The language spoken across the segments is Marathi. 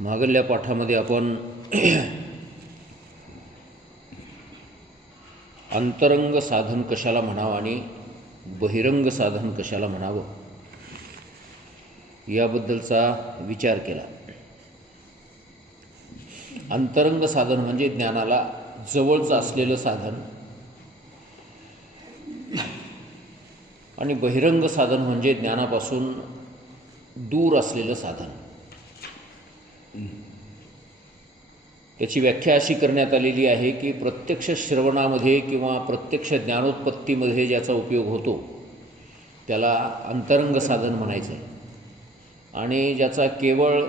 मागल्या पाठामध्ये आपण अंतरंग साधन कशाला म्हणावं आणि बहिरंग साधन कशाला म्हणावं याबद्दलचा विचार केला. अंतरंग साधन म्हणजे ज्ञानाला जवळचं असलेलं साधन आणि बहिरंग साधन म्हणजे ज्ञानापासून दूर असलेलं साधन. त्याची व्याख्या अशी करण्यात आलेली आहे की प्रत्यक्ष श्रवणामध्ये किंवा प्रत्यक्ष ज्ञानोत्पत्तीमध्ये ज्याचा उपयोग होतो त्याला अंतरंग साधन म्हणायचं आहे आणि ज्याचा केवळ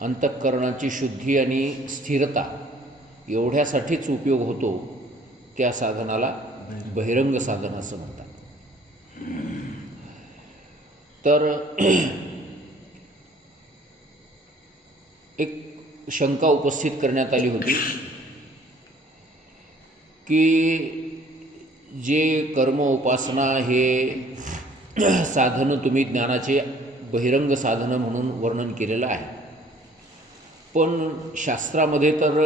अंतःकरणाची शुद्धी आणि स्थिरता एवढ्यासाठीच उपयोग होतो त्या साधनाला बहिरंग साधन असं म्हणतात. तर एक शंका उपस्थित करण्यात आली होती की जे कर्म उपासना हे साधनं तुम्ही ज्ञानाचे बहिरंग साधनं म्हणून वर्णन केलेलं आहे, पण शास्त्रामध्ये तर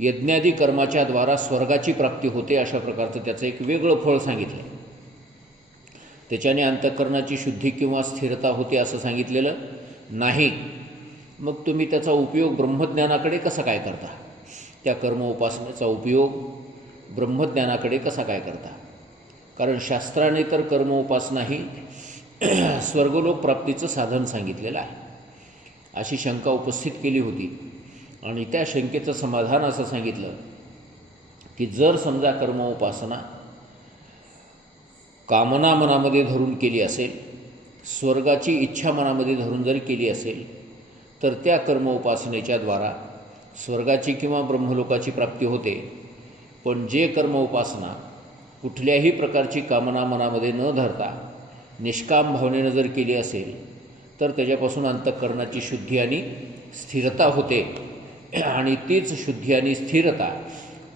यज्ञादी कर्माच्या द्वारा स्वर्गाची प्राप्ती होते अशा प्रकारचं त्याचं एक वेगळं फळ सांगितलं. त्याच्याने अंतःकरणाची शुद्धी किंवा स्थिरता होते असं सांगितलेलं नाही. मग तुम्ही त्याचा उपयोग ब्रह्मज्ञानाकडे कसा काय करता? त्या कर्म उपासनेचा उपयोग ब्रह्मज्ञानाकडे कसा काय करता? कारण शास्त्राने तर कर्म उपासना ही स्वर्गलोक प्राप्तीचं साधन सांगितलेलं आहे अशी शंका उपस्थित केली होती. आणि त्या शंकेचं समाधान असं सांगितलं की जर समजा कर्म उपासना कामना मनामध्ये धरून केली असेल, स्वर्गाची इच्छा मनामध्ये धरून जर केली असेल तर त्या कर्म उपासनेच्या द्वारा स्वर्गाची किंवा ब्रह्मलोकाची प्राप्ती होते. पण जे कर्म उपासना कुठल्याही प्रकारची कामना मनामध्ये न धरता निष्काम भावनेनं जर केली असेल तर त्याच्यापासून अंतःकरणाची शुद्धी आणि स्थिरता होते आणि तीच शुद्धी आणि स्थिरता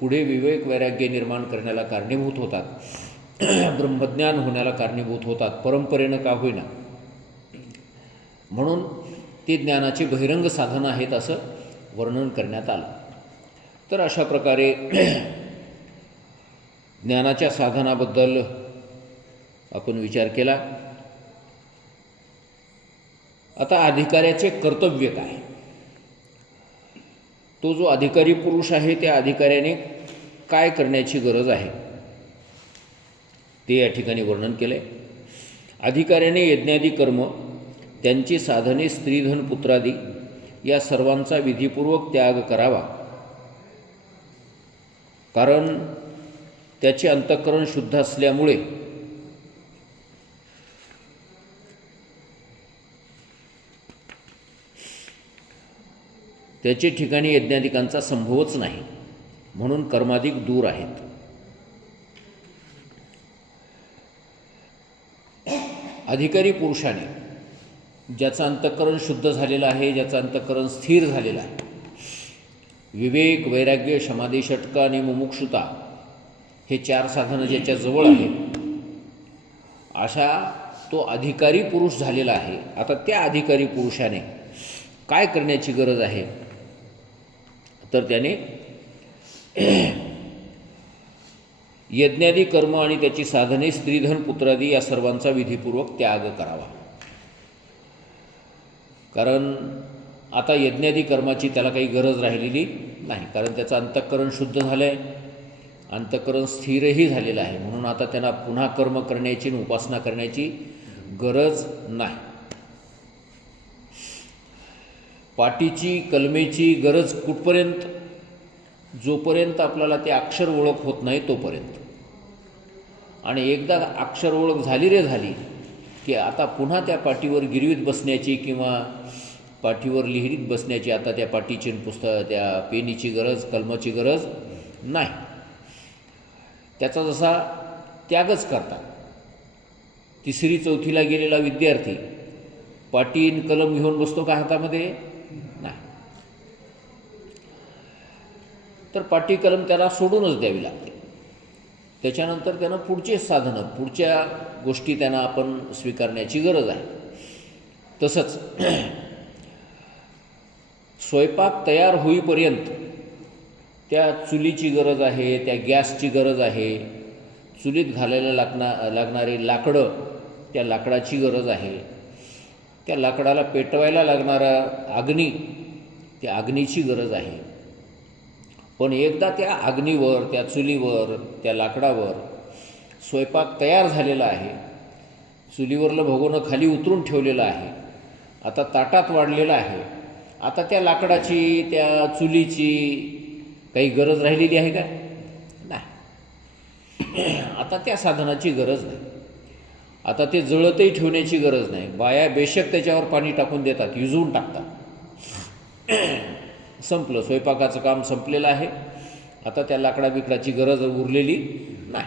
पुढे विवेक वैराग्य निर्माण करण्याला कारणीभूत होतात, ब्रह्मज्ञान होण्याला कारणीभूत होतात, परंपरेनं का होईना. म्हणून ती ज्ञानाची बहिरंग साधनं आहेत असं वर्णन करण्यात आलं. तर अशा प्रकारे ज्ञानाच्या साधनाबद्दल आपण विचार केला. आता अधिकाऱ्याचे कर्तव्य काय? तो जो अधिकारी पुरुष आहे त्या अधिकाऱ्याने काय करण्याची गरज आहे ते या ठिकाणी वर्णन केलं आहे. अधिकाऱ्याने यज्ञादी कर्म, त्यांची साधने, स्त्रीधन पुत्रादी या सर्वांचा विधीपूर्वक त्याग करावा, कारण त्याचे अंतःकरण शुद्ध असल्यामुळे त्याचे ठिकाणी यज्ञादिकांचा संभवच नाही, म्हणून कर्माधिक दूर आहेत. अधिकारी पुरुषाने ज्याचं अंतःकरण शुद्ध झालेलं आहे, ज्याचं अंतःकरण स्थिर झालेलं आहे, विवेक वैराग्य समाधी षटक आणि मुमुक्षुता हे चार साधनं ज्याच्याजवळ आहेत अशा तो अधिकारी पुरुष झालेला आहे. आता त्या अधिकारी पुरुषाने काय करण्याची गरज आहे तर त्याने यज्ञादी कर्म आणि त्याची साधने, स्त्रीधन पुत्रादी या सर्वांचा विधीपूर्वक त्याग करावा. कारण आता यज्ञादी कर्माची त्याला काही गरज राहिलेली नाही, कारण त्याचं अंतःकरण शुद्ध झालं आहे, अंतःकरण स्थिरही झालेलं आहे, म्हणून आता त्यांना पुन्हा कर्म करण्याची आणि उपासना करण्याची गरज नाही. पाटीची कलमेची गरज कुठपर्यंत? जोपर्यंत आपल्याला ते अक्षर ओळख होत नाही तोपर्यंत. आणि एकदा अक्षर ओळख झाली रे झाली की आता पुन्हा त्या पाटीवर गिरवीत बसण्याची किंवा पाटीवर लिहिरीत बसण्याची आता त्या पाटीची त्या पेनीची गरज, कलमाची गरज नाही. त्याचा जसा त्यागच करतात. 3री 4थीला गेलेला विद्यार्थी पाटीन कलम घेऊन बसतो का हातामध्ये? नाही. तर पाटी कलम त्याला सोडूनच द्यावी लागते. त्याच्यानंतर त्यानं पुढचे साधनं, पुढच्या गोष्टी त्यांना आपण स्वीकारण्याची गरज आहे. तसंच स्वयंपाक तयार होईपर्यंत त्या चुलीची गरज आहे, त्या गॅसची गरज आहे, चुलीत घालायला लागणारी लाकडं, त्या लाकडाची गरज आहे, त्या लाकडाला पेटवायला लागणारा अग्नी, त्या अग्नीची गरज आहे. पण एकदा त्या अग्नीवर, त्या चुलीवर, त्या लाकडावर स्वयंपाक तयार झालेला आहे, चुलीवरलं भगोनं खाली उतरून ठेवलेलं आहे, आता ताटात वाढलेलं आहे, आता त्या लाकडाची, त्या चुलीची काही गरज राहिलेली आहे का? नाही. आता त्या साधनाची गरज नाही. आता ते जळतही ठेवण्याची गरज नाही. बाया बेशक त्याच्यावर पाणी टाकून देतात, विझवून टाकतात. संपलं, स्वयंपाकाचं काम संपलेलं आहे. आता त्या लाकडा बिकडाची गरज उरलेली नाही.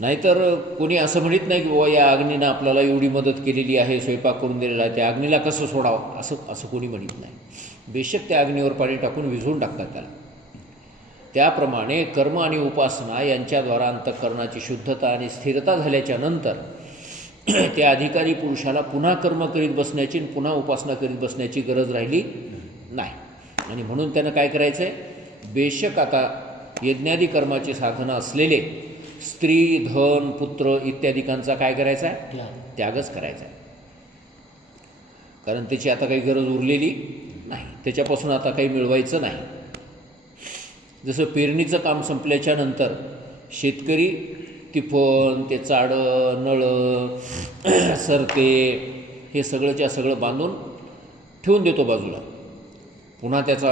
नाहीतर कोणी असं म्हणत नाही की बाबा या अग्नीनं आपल्याला एवढी मदत केलेली आहे, स्वयंपाक करून दिलेला आहे, त्या अग्नीला कसं सोडावं, असं कोणी म्हणत नाही. बेशक त्या अग्नीवर पाणी टाकून विझवून टाकतात त्याला. त्याप्रमाणे कर्म आणि उपासना यांच्याद्वारा अंतःकरणाची शुद्धता आणि स्थिरता झाल्याच्या नंतर त्या अधिकारी पुरुषाला पुन्हा कर्म करीत बसण्याची, पुन्हा उपासना करीत बसण्याची गरज राहिली नाही. आणि म्हणून त्यानं काय करायचं आहे, बेशक आता यज्ञादी कर्माची साधनं असलेले स्त्री, धन, पुत्र इत्यादिकांचा काय करायचा आहे, त्यागच करायचा आहे. कारण त्याची आता काही गरज उरलेली नाही, त्याच्यापासून आता काही मिळवायचं नाही. जसं पेरणीचं काम संपल्याच्या नंतर शेतकरी तिफन, ते चाडं, नळं, सरते हे सगळंच्या सगळं बांधून ठेवून देतो बाजूला. पुन्हा त्याचा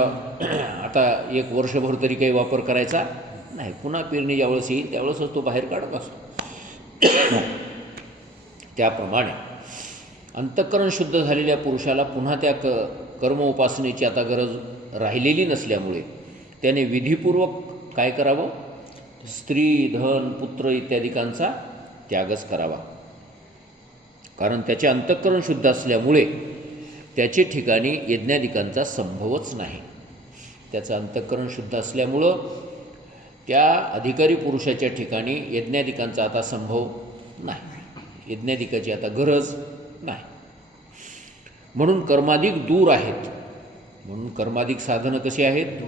आता एक वर्षभर तरी काही वापर करायचा नाही. पुन्हा पेरणी ज्यावेळेस येईल त्यावेळेसच तो बाहेर काढत असतो. त्याप्रमाणे अंतःकरण शुद्ध झालेल्या पुरुषाला पुन्हा त्या कर्म उपासनेची आता गरज राहिलेली नसल्यामुळे त्याने विधीपूर्वक काय करावं, स्त्री, धन, पुत्र इत्यादिकांचा त्यागच करावा. कारण त्याचे अंतःकरण शुद्ध असल्यामुळे त्याचे ठिकाणी यज्ञादिकांचा संभवच नाही. त्याचं अंतःकरण शुद्ध असल्यामुळं त्या अधिकारी पुरुषाच्या ठिकाणी यज्ञादिकांचा आता संभव नाही, यज्ञादिकाची आता गरज नाही. म्हणून कर्माधिक दूर आहेत. म्हणून कर्माधिक साधनं कशी आहेत,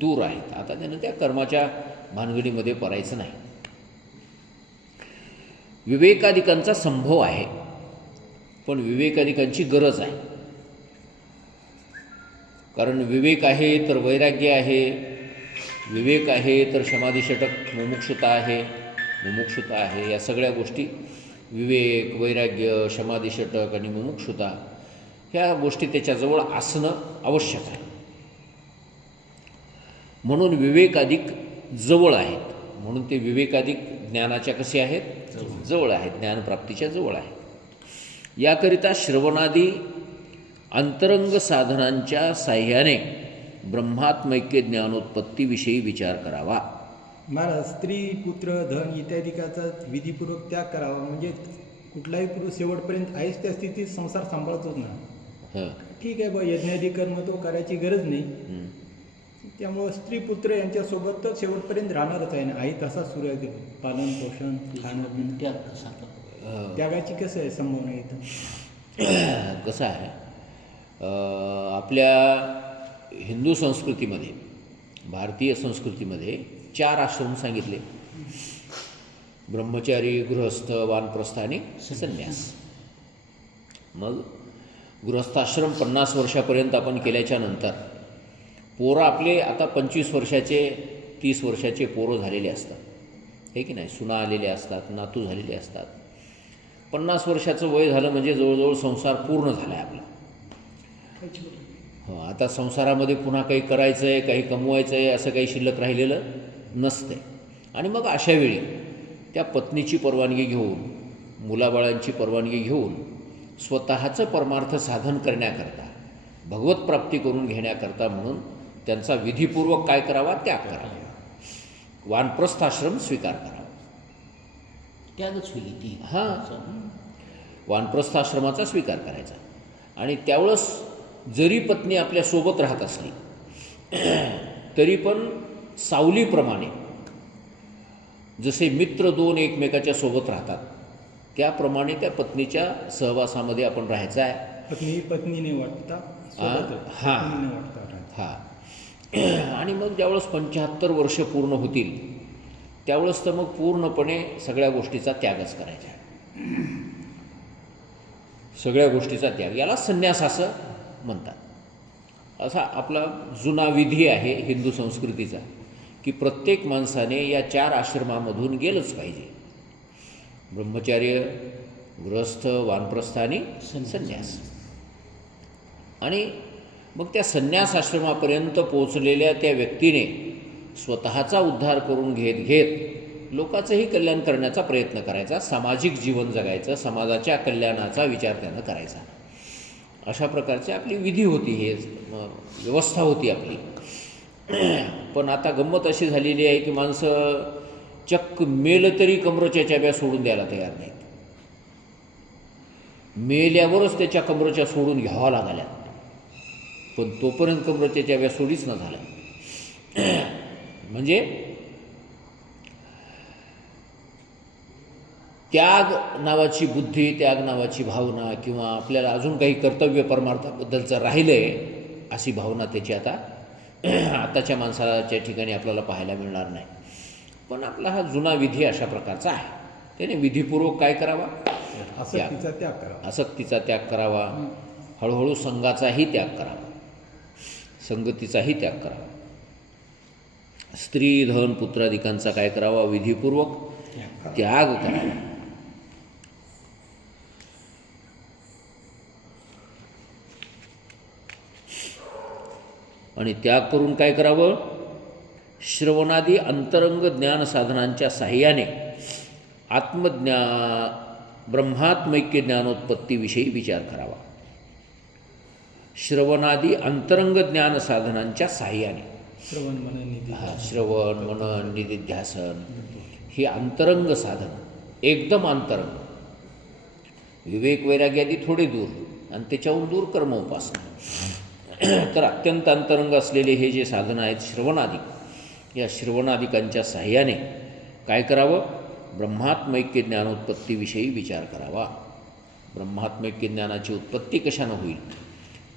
दूर आहेत. आता त्यानं त्या कर्माच्या भानगडीमध्ये पडायचं नाही. विवेकाधिकांचा संभव आहे, पण विवेकाधिकांची गरज आहे. कारण विवेक आहे तर वैराग्य आहे, विवेक आहे तर समाधिषटक मुमुक्षुता आहे, मुमुक्षुता आहे. या सगळ्या गोष्टी विवेक, वैराग्य, समाधिषटक आणि मुमुक्षुता ह्या गोष्टी त्याच्याजवळ असणं आवश्यक आहे. म्हणून विवेकाधिक जवळ आहेत. म्हणून ते विवेकाधिक ज्ञानाच्या कसे आहेत, जवळ आहेत, ज्ञानप्राप्तीच्या जवळ आहेत. याकरिता श्रवणादी अंतरंग साधनांच्या साह्याने ब्रह्मात्मैक्य ज्ञानोत्पत्तीविषयी विचार करावा. महाराज, स्त्री, पुत्र, धन इत्यादिकाचा विधीपूर्वक त्याग करावा. म्हणजे कुठलाही पुरुष शेवटपर्यंत आहेच त्या स्थितीत संसार सांभाळतोच ना. ठीक आहे बा, यज्ञादी कर्म तो करायची गरज नाही. त्यामुळं स्त्री, पुत्र यांच्यासोबत तर शेवटपर्यंत राहणारच आहे ना. आई तसाच सुरू आहे, पालन पोषण, खाणं पिणं, त्याग कसा, त्यागाची कसं आहे संभावना इथं. कसं आहे, आपल्या हिंदू संस्कृतीमध्ये, भारतीय संस्कृतीमध्ये 4 आश्रम सांगितले: ब्रह्मचारी, गृहस्थ, वानप्रस्थ आणि संन्यास. मग गृहस्थाश्रम 50 वर्षापर्यंत आपण केल्याच्या नंतर पोरं आपले आता 25 वर्षाचे, 30 वर्षाचे पोरं झालेले असतात, हे की नाही. सुना आलेले असतात, नातू झालेले असतात. 50 वर्षाचं वय झालं म्हणजे जवळजवळ संसार पूर्ण झाला आहे आपला. हो, आता संसारामध्ये पुन्हा काही करायचं आहे, काही कमवायचं आहे, असं काही शिल्लक राहिलेलं नसते. आणि मग अशावेळी त्या पत्नीची परवानगी घेऊन, मुलाबाळांची परवानगी घेऊन स्वतःचं परमार्थ साधन करण्याकरता, भगवत प्राप्ती करून घेण्याकरता म्हणून त्यांचा विधीपूर्वक काय करावा, त्याग करावा. वानप्रस्थाश्रम स्वीकार करावा. त्यागच होईल. हां, वानप्रस्थाश्रमाचा स्वीकार करायचा. आणि त्यावेळेस जरी पत्नी आपल्यासोबत राहत असली तरी पण सावलीप्रमाणे, जसे मित्र दोन एकमेकाच्या सोबत राहतात त्याप्रमाणे त्या पत्नीच्या सहवासामध्ये आपण राहायचं आहे. पत्नीने वाटता सोबतच, हां पत्नीने वाटता राहायचं. हां. आणि मग ज्यावेळेस 75 वर्ष पूर्ण होतील त्यावेळेस तर मग पूर्णपणे सगळ्या गोष्टीचा त्यागच करायचा आहे. सगळ्या गोष्टीचा त्याग, याला संन्यास असं म्हणतात. असा आपला जुना विधी आहे हिंदू संस्कृतीचा की प्रत्येक माणसाने या 4 आश्रमामधून गेलंच पाहिजे: ब्रह्मचर्य, गृहस्थ, वानप्रस्थ आणि संन्यास. आणि मग त्या संन्यास आश्रमापर्यंत पोचलेल्या त्या व्यक्तीने स्वतःचा उद्धार करून घेत लोकांचंही कल्याण करण्याचा प्रयत्न करायचा, सामाजिक जीवन जगायचं, समाजाच्या कल्याणाचा विचार त्यानं करायचा. अशा प्रकारची आपली विधी होती, हे व्यवस्था होती आपली. पण आता गंमत अशी झालेली आहे की माणसं चक्क मेलं तरी कमरोच्या चाव्या सोडून द्यायला तयार नाहीत. मेल्यावरच त्याच्या कमरोच्या सोडून घ्यावा लागल्या, पण तोपर्यंत कमरोच्या चाव्या सोडीच न झाल्या. म्हणजे त्याग नावाची बुद्धी, त्याग नावाची भावना, किंवा आपल्याला अजून काही कर्तव्य परमार्थाबद्दलचं राहिलं आहे अशी भावना त्याची आताच्या माणसाच्या ठिकाणी आपल्याला पाहायला मिळणार नाही. पण आपला हा जुना विधी अशा प्रकारचा आहे. त्याने विधीपूर्वक काय करावा? आसक्तीचा त्याग करावा. आसक्तीचा त्याग करावा. हळूहळू संघाचाही त्याग करावा, संगतीचाही त्याग करावा. स्त्री, धन, पुत्रादिकांचा काय करावा? विधीपूर्वक त्याग करावा. आणि त्याग करून काय करावं? श्रवणादी अंतरंग ज्ञान साधनांच्या साह्याने ब्रह्मात्मैक्य ज्ञानोत्पत्तीविषयी विचार करावा. श्रवणादी अंतरंग ज्ञान साधनांच्या साह्याने, श्रवण मनन निधी, श्रवण मनन निधिध्यासन ही अंतरंग साधन, एकदम अंतरंग. विवेक वैराग्यादी थोडे दूर आणि त्याच्याहून दूर कर्म उपासना. तर अत्यंत अंतरंग असलेले हे जे साधनं आहेत श्रवणादिक, या श्रवणादिकांच्या साह्याने काय करावं? ब्रह्मात्मैक्य ज्ञानोत्पत्तीविषयी विचार करावा. ब्रह्मात्मैक्य ज्ञानाची उत्पत्ती कशानं होईल,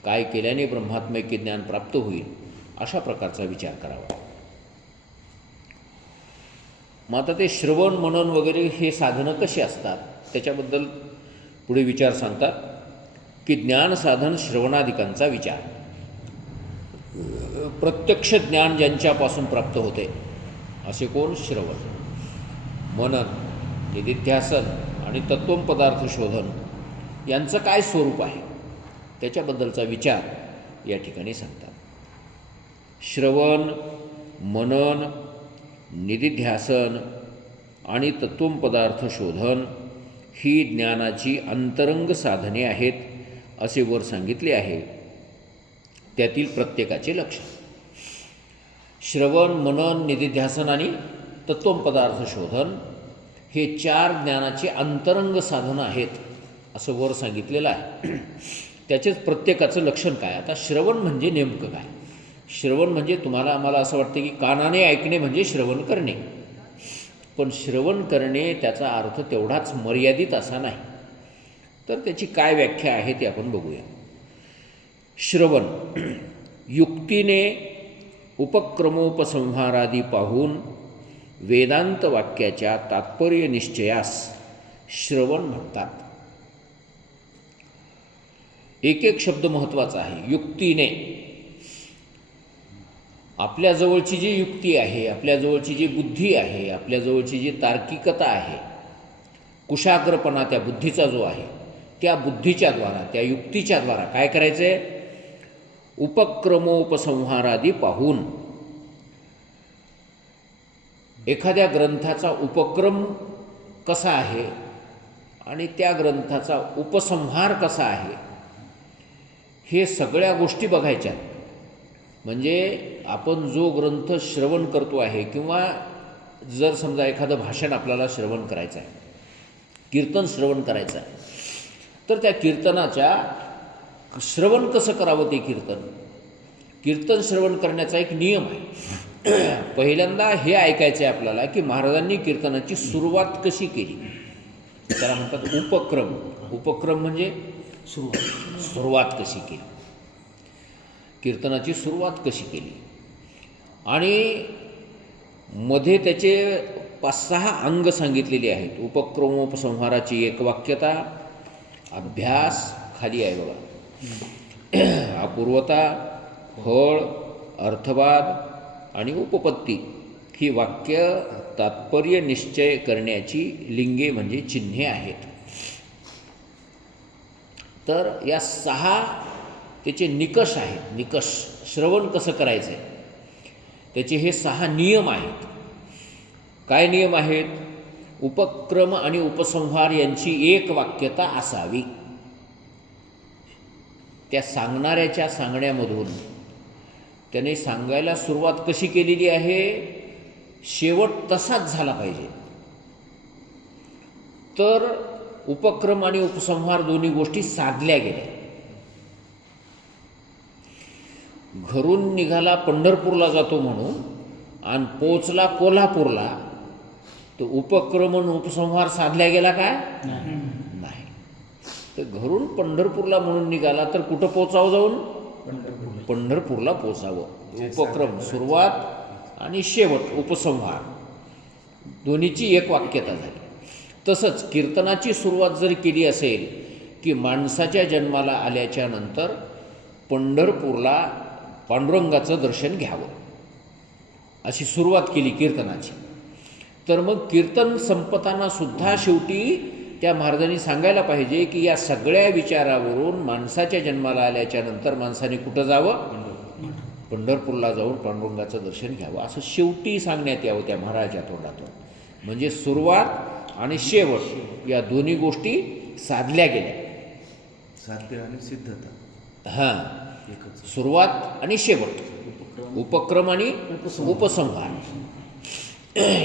काय केल्याने ब्रह्मात्मैक्य ज्ञान प्राप्त होईल, अशा प्रकारचा विचार करावा. मग आता ते श्रवण मनन वगैरे हे साधनं कशी असतात त्याच्याबद्दल पुढे विचार सांगतात की ज्ञानसाधन श्रवणादिकांचा विचार. प्रत्यक्ष ज्ञान ज्यांच्यापासून प्राप्त होते असे कोण? श्रवण, मनन, निधिध्यासन आणि तत्त्वम पदार्थ शोधन यांचं काय स्वरूप आहे त्याच्याबद्दलचा विचार या ठिकाणी सांगतात. श्रवण, मनन, निधिध्यासन आणि तत्त्वम पदार्थ शोधन ही ज्ञानाची अंतरंग साधने आहेत असे वर सांगितले आहे. त्यातील प्रत्येकाचे लक्ष. श्रवण, मनन, निधिध्यासन आणि तत्त्वम पदार्थ शोधन हे 4 ज्ञानाचे अंतरंग साधनं आहेत असं वर सांगितलेलं आहे. त्याचेच प्रत्येकाचं लक्षण काय? आता श्रवण म्हणजे नेमकं काय? श्रवण म्हणजे तुम्हाला आम्हाला असं वाटतं की कानाने ऐकणे म्हणजे श्रवण करणे, पण श्रवण करणे त्याचा अर्थ तेवढाच मर्यादित असा नाही. तर त्याची काय व्याख्या आहे ते आपण बघूया. श्रवण युक्तीने उपक्रमोपसंहारादी पाहून वेदांत वाक्याच्या तात्पर्य निश्चयास श्रवण म्हणतात. एक एक शब्द महत्त्वाचा आहे. युक्तीने, आपल्याजवळची जी युक्ती आहे, आपल्याजवळची जी बुद्धी आहे, आपल्याजवळची जी तार्किकता आहे, कुशाग्रपणा त्या बुद्धीचा जो आहे, त्या बुद्धीच्या द्वारा, त्या युक्तीच्या द्वारा काय करायचं आहे? उपक्रमोपसंहारादी पाहून एखाद्या ग्रंथाचा उपक्रम कसा आहे आणि त्या ग्रंथाचा उपसंहार कसा आहे हे सगळ्या गोष्टी बघायच्या. म्हणजे आपण जो ग्रंथ श्रवण करतो आहे, किंवा जर समजा एखादं भाषण आपल्याला श्रवण करायचं आहे, कीर्तन श्रवण करायचं आहे, तर त्या कीर्तनाच्या श्रवण कसं करावं ते कीर्तन श्रवण करण्याचा एक नियम आहे. पहिल्यांदा हे ऐकायचं आहे आपल्याला की महाराजांनी कीर्तनाची सुरुवात कशी केली. त्याला म्हणतात उपक्रम म्हणजे सुरुवात कशी केली, कीर्तनाची सुरुवात कशी केली. आणि मध्ये त्याचे 5-6 अंग सांगितलेले आहेत. उपक्रमोपसंहाराची एकवाक्यता, अभ्यास खाली आहे बघा, अपूर्वता, फळ, अर्थवाद आणि उपपत्ती ही वाक्य तात्पर्य निश्चय करण्याची लिंगे म्हणजे चिन्हे आहेत. तर या 6 त्याचे निकष आहेत. निकष श्रवण कसं करायचं आहे त्याचे हे 6 नियम आहेत. काय नियम आहेत? उपक्रम आणि उपसंहार यांची एक वाक्यता असावी. त्या सांगणाऱ्याच्या सांगण्यामधून त्याने सांगायला सुरुवात कशी केलेली आहे, शेवट तसाच झाला पाहिजे. तर उपक्रम आणि उपसंहार दोन्ही गोष्टी साधल्या गेल्या. घरून निघाला पंढरपूरला जातो म्हणून आणि पोचला कोल्हापूरला, तर उपक्रम आणि उपसंहार साधल्या गेला काय? नाही. तर घरून पंढरपूरला म्हणून निघाला तर कुठं पोचावं? जाऊन पंढरपूरला पोचावं. उपक्रम सुरुवात आणि शेवट उपसंहार दोन्हीची एक वाक्यता झाली. तसंच कीर्तनाची सुरुवात जर केली असेल की माणसाच्या जन्माला आल्याच्या नंतर पंढरपूरला पांडुरंगाचं दर्शन घ्यावं अशी सुरुवात केली कीर्तनाची, तर मग कीर्तन संपताना सुद्धा शेवटी त्या महाराजांनी सांगायला पाहिजे की या सगळ्या विचारावरून माणसाच्या जन्माला आल्याच्या नंतर माणसाने कुठं जावं? पंढरपूरला जाऊन पांडुरंगाचं दर्शन घ्यावं असं शेवटी सांगण्यात यावं त्या महाराजाच्या तोंडातून. म्हणजे सुरुवात आणि शेवट या दोन्ही गोष्टी साधल्या गेल्या. साध्य आणि सिद्धता. हां, सुरुवात आणि शेवट, उपक्रम आणि उपसंहार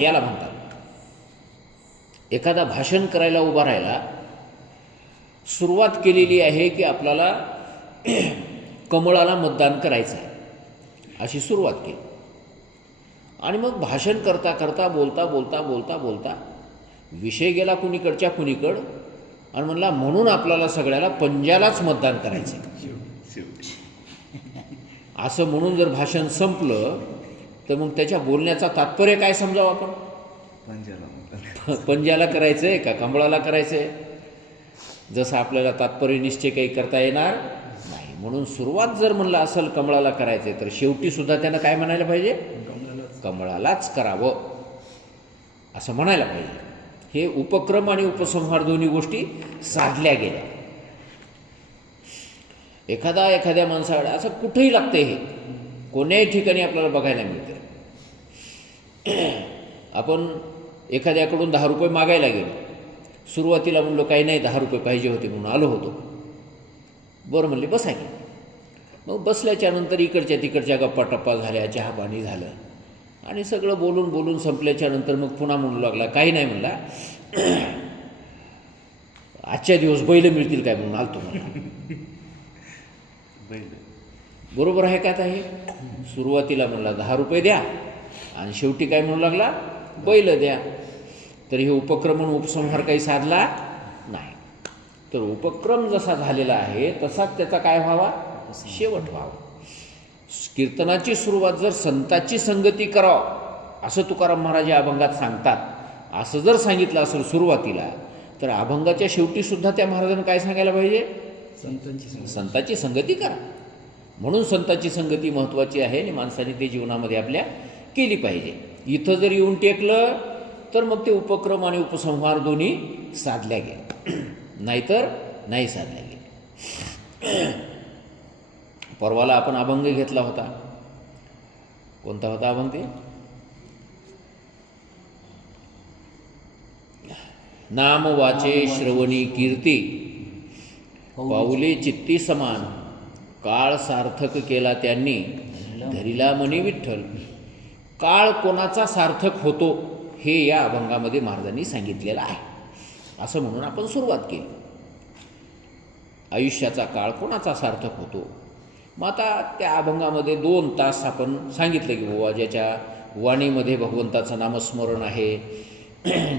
याला म्हणतात. एखादा भाषण करायला उभा राहायला सुरुवात केलेली आहे की आपल्याला कमळाला मतदान करायचं आहे अशी सुरुवात केली. आणि मग भाषण करता करता बोलता विषय गेला कुणीकडच्या कुणीकड आणि म्हणला म्हणून आपल्याला सगळ्याला पंजालाच मतदान करायचं आहे. असं म्हणून जर भाषण संपलं तर मग त्याच्या बोलण्याचा तात्पर्य काय समजावं आपण? पंजाला करायचं आहे का कमळाला करायचं आहे? जसं आपल्याला तात्पर्य निश्चय काही करता येणार नाही. म्हणून सुरुवात जर म्हणलं असेल कमळाला करायचं आहे तर शेवटीसुद्धा त्यानं काय म्हणायला पाहिजे? कमळालाच करावं असं म्हणायला पाहिजे. हे उपक्रम आणि उपसंहार दोन्ही गोष्टी साधल्या गेल्या. एखाद्या माणसाकडे असं कुठेही लागतं, हे कोण्याही ठिकाणी आपल्याला बघायला मिळतं. आपण एखाद्याकडून 10 रुपये मागायला गेलो. सुरुवातीला म्हणलो काही नाही 10 रुपये पाहिजे होते म्हणून आलो होतो. बरं म्हणले बसा की. मग बसल्याच्या नंतर इकडच्या तिकडच्या गप्पा टप्पा झाल्या, चहा पाणी झालं आणि सगळं बोलून संपल्याच्या नंतर मग पुन्हा म्हणू लागला काही नाही म्हणला, आजच्या दिवस बैल मिळतील काय म्हणून आलतो मला. बरोबर आहे का? आता हे सुरुवातीला म्हणला 10 रुपये द्या आणि शेवटी काय म्हणू लागला बैल द्या. तर हे उपक्रम आणि उपसंहार काही साधला नाही. तर उपक्रम जसा झालेला आहे तसाच त्याचा काय व्हावा? शेवट व्हावा. कीर्तनाची सुरुवात जर संताची संगती करावं असं तुकाराम महाराज या अभंगात सांगतात. असं जर सांगितलं असेल सुरुवातीला तर अभंगाच्या शेवटीसुद्धा त्या महाराजांना काय सांगायला पाहिजे? संताची संगती करा. म्हणून संताची संगती महत्त्वाची आहे आणि माणसाने ते जीवनामध्ये आपल्या केली पाहिजे. इथं जर येऊन टेकलं तर मग ते उपक्रम आणि उपसंहार दोन्ही साधल्या गेले, नाहीतर नाही साधल्या गेले. परवाला आपण अभंग घेतला होता. कोणता होता अभंग ते? नाम वाचे श्रवणी कीर्ती, पाऊले चित्ती समान, काळ सार्थक केला त्यांनी, धरिला मनी विठ्ठल. काळ कोणाचा सार्थक होतो हे या अभंगामध्ये महाराजांनी सांगितलेलं आहे. असं म्हणून आपण सुरुवात केली. आयुष्याचा काळ कोणाचा सार्थक होतो. मग आता त्या अभंगामध्ये 2 तास आपण सांगितलं की बाबा ज्याच्या वाणीमध्ये भगवंताचं नामस्मरण आहे,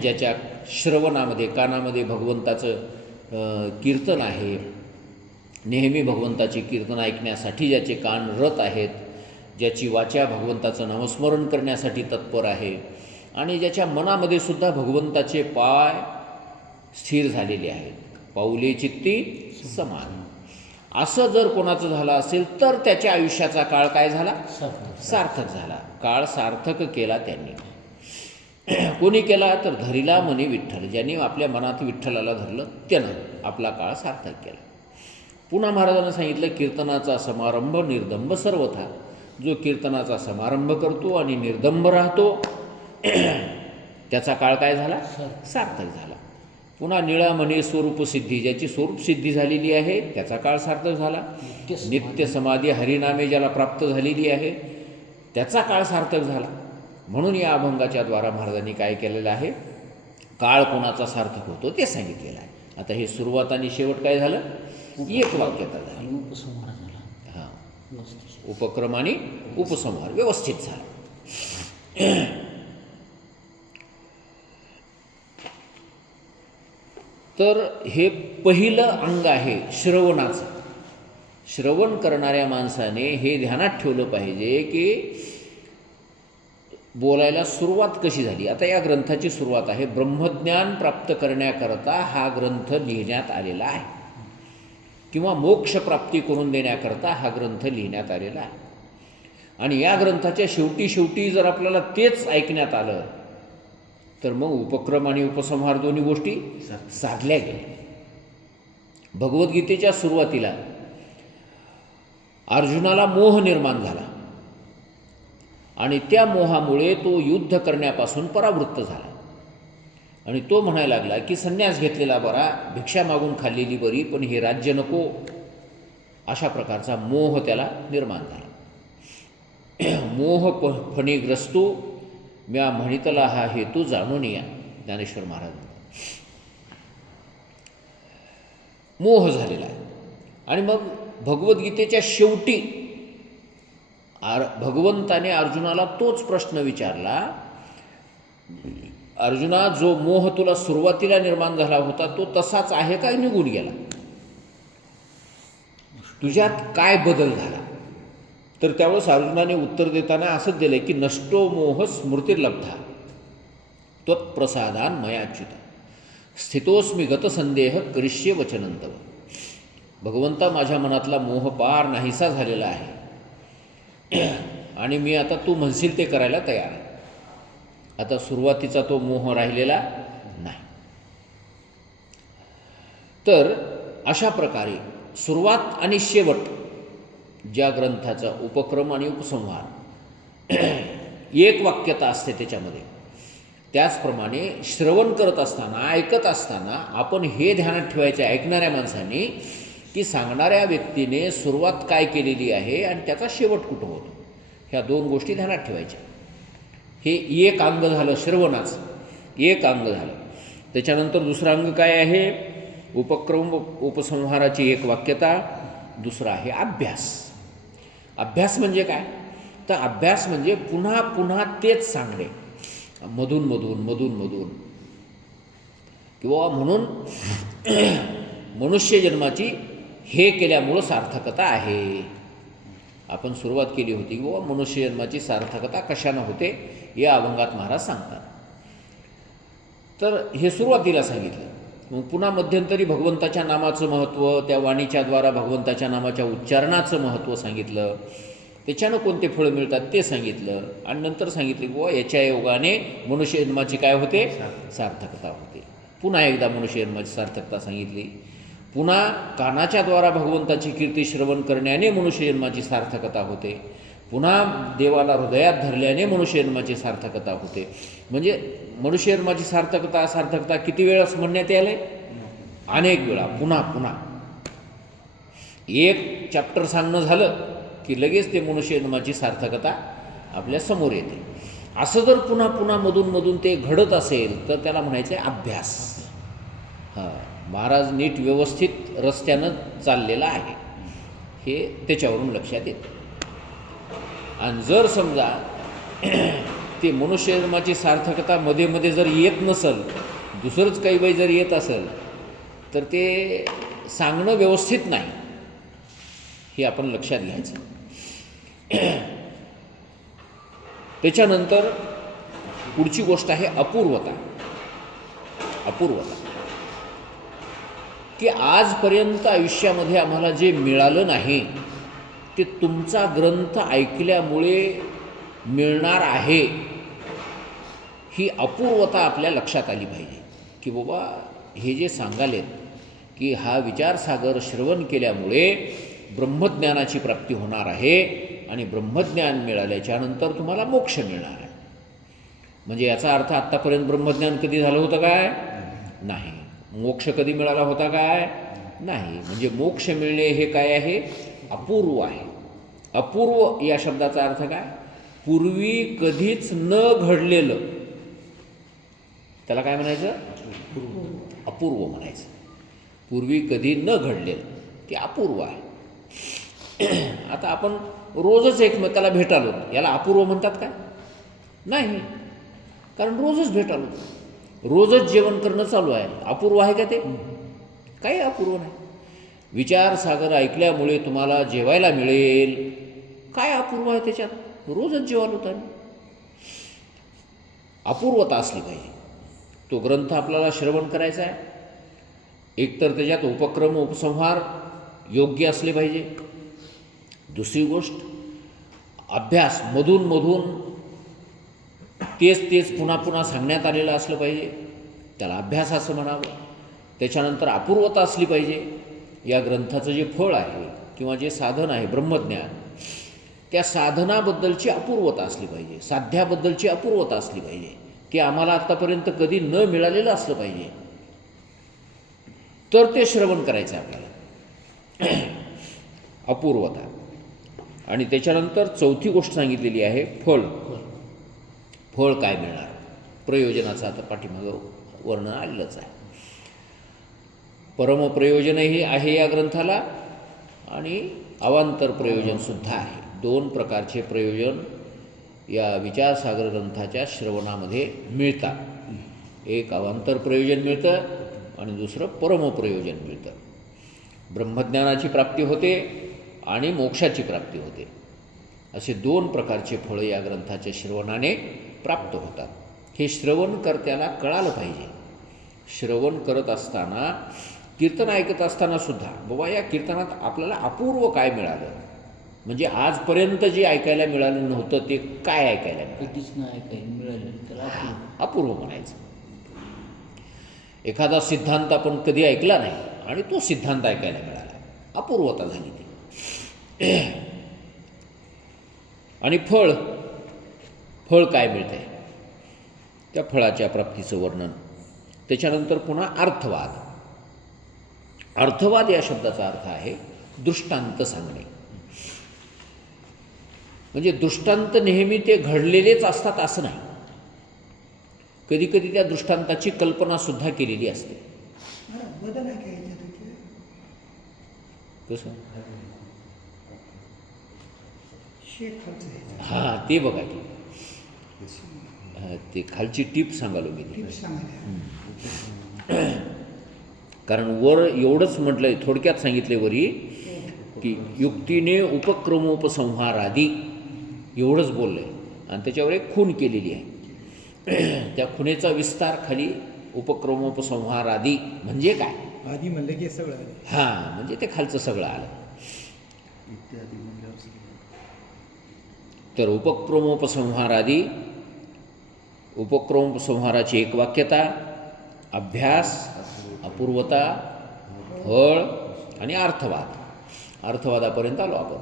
ज्याच्या श्रवणामध्ये कानामध्ये भगवंताचं कीर्तन आहे, नेहमी भगवंताचे कीर्तन ऐकण्यासाठी ज्याचे कान रत आहेत, ज्याची वाचा भगवंताचं नामस्मरण करण्यासाठी तत्पर आहे आणि ज्याच्या मनामध्ये सुद्धा भगवंताचे पाय स्थिर झालेले आहेत, पाऊले चित्ती समान, असं जर कोणाचं झालं असेल तर त्याच्या आयुष्याचा काळ काय झाला? सार्थक झाला. काळ सार्थक केला त्यांनी. कोणी केला तर धरिला मनी विठ्ठल, ज्यांनी आपल्या मनात विठ्ठलाला धरलं त्यानं आपला काळ सार्थक केला. पुन्हा महाराजांनी सांगितलं कीर्तनाचा समारंभ निर्दंब सर्वथा. जो कीर्तनाचा समारंभ करतो आणि निर्दंब राहतो त्याचा काळ काय झाला? सार्थक झाला. पुन्हा निळामणी स्वरूपसिद्धी, ज्याची स्वरूपसिद्धी झालेली आहे त्याचा काळ सार्थक झाला. नित्य समाधी हरिनामे ज्याला प्राप्त झालेली आहे त्याचा काळ सार्थक झाला. म्हणून या अभंगाच्या द्वारा महाराजांनी काय केलेलं आहे? काळ कोणाचा सार्थक होतो ते सांगितलेलं आहे. आता हे सुरुवात आणि शेवट काय झालं? एक वाक्यता झाली. आणि उपसंहार झाला. हां, व्यवस्थित. उपक्रम आणि उपसंहार व्यवस्थित झाला. तर हे पहिलं अंग आहे श्रवणाचं. श्रवण करणाऱ्या माणसाने हे ध्यानात ठेवलं पाहिजे की बोलायला सुरुवात कशी झाली. आता या ग्रंथाची सुरुवात आहे. ब्रह्मज्ञान प्राप्त करण्याकरता हा ग्रंथ लिहिण्यात आलेला आहे किंवा मोक्षप्राप्ती करून देण्याकरता हा ग्रंथ लिहिण्यात आलेला आहे. आणि या ग्रंथाच्या शेवटी जर आपल्याला तेच ऐकण्यात आलं तर मग उपक्रम आणि उपसंहार दोन्ही गोष्टी साधल्या गेल्या. भगवद्गीतेच्या सुरुवातीला अर्जुनाला मोह निर्माण झाला आणि त्या मोहामुळे तो युद्ध करण्यापासून परावृत्त झाला आणि तो म्हणायला लागला की संन्यास घेतलेला बरा, भिक्षा मागून खाल्लेली बरी, पण हे राज्य नको. अशा प्रकारचा मोह त्याला निर्माण झाला. मोह फणीग्रस्तो म्या म्हणितला हा हेतू जाणून या. ज्ञानेश्वर महाराज मोह झालेला आहे. आणि मग भगवद्गीतेच्या शेवटी भगवंताने अर्जुनाला तोच प्रश्न विचारला, अर्जुना जो मोह तुला सुरुवातीला निर्माण झाला होता तो तसाच आहे का निघून गेला? तुझ्यात काय बदल झाला? तर त्यावेळेस अर्जुनाने उत्तर देताना असंच दिलं की नष्टो मोह स्मृतिर्लब्धा त्वत्प्रसादान मयाच्युता स्थितोस्मी गतसंदेह करिष्ये वचनंतव. भगवंता माझ्या मनातला मोह पार नाहीसा झालेला आहे आणि मी आता तू म्हणशील ते करायला तयार आहे. आता सुरुवातीचा तो मोह राहिलेला नाही. तर अशा प्रकारे सुरुवात आणि शेवट ज्या ग्रंथाचा उपक्रम आणि उपसंहार एक वाक्यता असते त्याच्यामध्ये, त्याचप्रमाणे श्रवण करत असताना ऐकत असताना आपण हे ध्यानात ठेवायचे ऐकणाऱ्या माणसांनी की सांगणाऱ्या व्यक्तीने सुरुवात काय केलेली आहे आणि त्याचा शेवट कुठं होतो, ह्या 2 गोष्टी ध्यानात ठेवायच्या. हे एक अंग झालं श्रवणाचं, एक अंग झालं. त्याच्यानंतर दुसरं अंग काय आहे? उपक्रम उपसंहाराची एक वाक्यता. दुसरा आहे अभ्यास. अभ्यास म्हणजे काय? तर अभ्यास म्हणजे पुन्हा पुन्हा तेच सांगणे, मधून किंवा म्हणून मनुष्य जन्माची हे केल्यामुळं सार्थकता आहे. आपण सुरुवात केली होती की बाबा मनुष्य जन्माची सार्थकता कशानं होते या अभंगात महाराज सांगतात. तर हे सुरुवातीला सांगितलं. मग पुन्हा मध्यंतरी भगवंताच्या नामाचं महत्त्व, त्या वाणीच्याद्वारा भगवंताच्या नामाच्या उच्चारणाचं महत्त्व सांगितलं, त्याच्यानं कोणते फळं मिळतात ते सांगितलं आणि नंतर सांगितले की बाबा याच्या योगाने मनुष्य जन्माची काय होते? सार्थकता होते. पुन्हा एकदा मनुष्य जन्माची सार्थकता सांगितली. पुन्हा कानाच्याद्वारा भगवंताची कीर्ती श्रवण करण्याने मनुष्य जन्माची सार्थकता होते. पुन्हा देवाला हृदयात धरल्याने मनुष्य जन्माची सार्थकता होते. म्हणजे मनुष्य जन्माची सार्थकता किती वेळाच म्हणण्यात यायलंय? अनेक वेळा, पुन्हा एक चॅप्टर सांगणं झालं की लगेच ते मनुष्य जन्माची सार्थकता आपल्या समोर येते. असं जर पुन्हा मधून ते घडत असेल तर त्याला म्हणायचं आहे अभ्यास. हां, महाराज नीट व्यवस्थित रस्त्यानं चाललेला आहे हे त्याच्यावरून लक्षात येतं. आणि जर समजा ते मनुष्यजन्माची सार्थकता मध्ये मध्ये जर येत नसेल, दुसरंच काही बाई जर येत असेल, तर ते सांगणं व्यवस्थित नाही हे आपण लक्षात घ्यायचं. त्याच्यानंतर पुढची गोष्ट आहे अपूर्वता. अपूर्वता की आजपर्यंत आयुष्यामध्ये आम्हाला जे मिळालं नाही ते तुमचा ग्रंथ ऐकल्यामुळे मिळणार आहे, ही अपूर्वता आपल्या लक्षात आली पाहिजे. की बाबा हे जे सांगालेत की हा विचारसागर श्रवण केल्यामुळे ब्रह्मज्ञानाची प्राप्ती होणार आहे आणि ब्रह्मज्ञान मिळाल्याच्यानंतर तुम्हाला मोक्ष मिळणार आहे, म्हणजे याचा अर्थ आत्तापर्यंत ब्रह्मज्ञान कधी झालं होतं काय? नाही. मोक्ष कधी मिळाला होता काय? नाही. म्हणजे मोक्ष मिळणे हे काय आहे? अपूर्व आहे. अपूर्व या शब्दाचा अर्थ काय? पूर्वी कधीच न घडलेलं, त्याला काय म्हणायचं? अपूर्व म्हणायचं. पूर्वी कधी न घडलेलं ते अपूर्व आहे. आता आपण रोजच एकमेकाला भेटालो, याला अपूर्व म्हणतात काय? नाही, कारण रोजच भेटालो, रोजच जेवण करणं चालू आहे. अपूर्व आहे का ते? काही अपूर्व नाही. विचारसागर ऐकल्यामुळे तुम्हाला जेवायला मिळेल, काय अपूर्व आहे त्याच्यात? रोजच जेवायला होतं. अपूर्वता असली पाहिजे. तो ग्रंथ आपल्याला श्रवण करायचा आहे, एकतर त्याच्यात उपक्रम उपसंहार योग्य असले पाहिजे. दुसरी गोष्ट, अभ्यास मधून मधून तेच पुन्हा पुन्हा सांगण्यात आलेलं असलं पाहिजे, त्याला अभ्यास असं म्हणावं. त्याच्यानंतर अपूर्वता असली पाहिजे. या ग्रंथाचं जे फळ आहे किंवा जे साधन आहे ब्रह्मज्ञान, त्या साधनाबद्दलची अपूर्वता असली पाहिजे, साध्याबद्दलची अपूर्वता असली पाहिजे, की आम्हाला आत्तापर्यंत कधी न मिळालेलं असलं पाहिजे, तर ते श्रवण करायचं आहे आपल्याला. अपूर्वता. आणि त्याच्यानंतर चौथी गोष्ट सांगितलेली आहे फळ. फळ काय मिळणार? प्रयोजनाचं आता पाठीमागं वर्णन आलेलंच आहे. परमप्रयोजनही आहे या ग्रंथाला आणि अवांतर प्रयोजनसुद्धा आहे. दोन प्रकारचे प्रयोजन या विचारसागर ग्रंथाच्या श्रवणामध्ये मिळतात. एक अवांतर प्रयोजन मिळतं आणि दुसरं परमप्रयोजन मिळतं. ब्रह्मज्ञानाची प्राप्ती होते आणि मोक्षाची प्राप्ती होते. असे दोन प्रकारचे फळं या ग्रंथाच्या श्रवणाने प्राप्त होतात. हे श्रवणकर्त्याला कळालं पाहिजे. श्रवण करत असताना, कीर्तन ऐकत असताना सुद्धा बाबा या कीर्तनात आपल्याला अपूर्व काय मिळालं, म्हणजे आजपर्यंत जे ऐकायला मिळालं नव्हतं ते काय ऐकायला मिळालं, कधीच नाही काही मिळालेलं त्याला अपूर्व म्हणायचं. एखादा सिद्धांत आपण कधी ऐकला नाही आणि तो सिद्धांत ऐकायला मिळाला, अपूर्वता झाली ती. आणि फळ काय मिळते, त्या फळाच्या प्राप्तीचं वर्णन. त्याच्यानंतर पुन्हा अर्थवाद. अर्थवाद या शब्दाचा अर्थ आहे दृष्टांत सांगणे. म्हणजे दृष्टांत नेहमी ते घडलेलेच असतात असं नाही, कधी कधी त्या दृष्टांताची कल्पनासुद्धा केलेली असते. कसं? हां, ते बघा की ते खालची टीप सांगालो मी ती. कारण वर एवढंच म्हटलं आहे, थोडक्यात सांगितले वरी की युक्तीने उपक्रमोपसंहारादी एवढंच बोललं आहे आणि त्याच्यावर एक खूण केलेली आहे. त्या खुणेचा विस्तार खाली उपक्रमोपसंहारादी म्हणजे काय? आधी म्हणलं की सगळं आलं. हां, म्हणजे ते खालचं सगळं आलं. इत्यादी म्हणल्यावर तर उपक्रमोपसंहारादी, उपक्रमोपसंहाराची एक वाक्यता, अभ्यास, अपूर्वता, फळ आणि अर्थवाद. अर्थवादापर्यंत आलो आपण.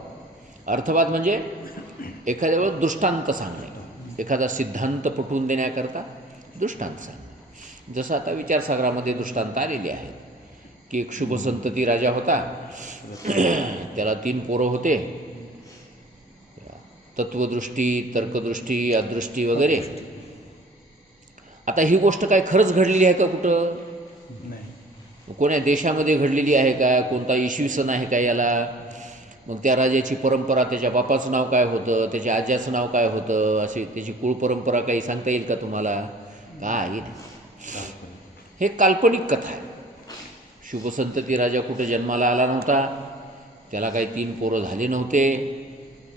अर्थवाद म्हणजे एखाद्या वेळेस दृष्टांत सांगणे, एखादा सिद्धांत पटवून देण्याकरता दृष्टांत सांगणे. जसं आता विचारसागरामध्ये दृष्टांत आलेले आहेत की एक शुभसंतती राजा होता, त्याला 3 पोरं होते, तत्वदृष्टी, तर्कदृष्टी, अदृष्टी वगैरे. आता ही गोष्ट काय खरंच घडलेली आहे का कुठं? नाही. कोण्या देशामध्ये घडलेली आहे का, कोणता इसवी सन आहे का याला, मग त्या राजाची परंपरा, त्याच्या बापाचं नाव काय होतं, त्याच्या आज्याचं नाव काय होतं, अशी त्याची कुळ परंपरा काही सांगता येईल का तुम्हाला? काही नाही. हे काल्पनिक कथा आहे. शुभसंतती राजा कुठं जन्माला आला नव्हता, त्याला काही 3 पोरं झाले नव्हते,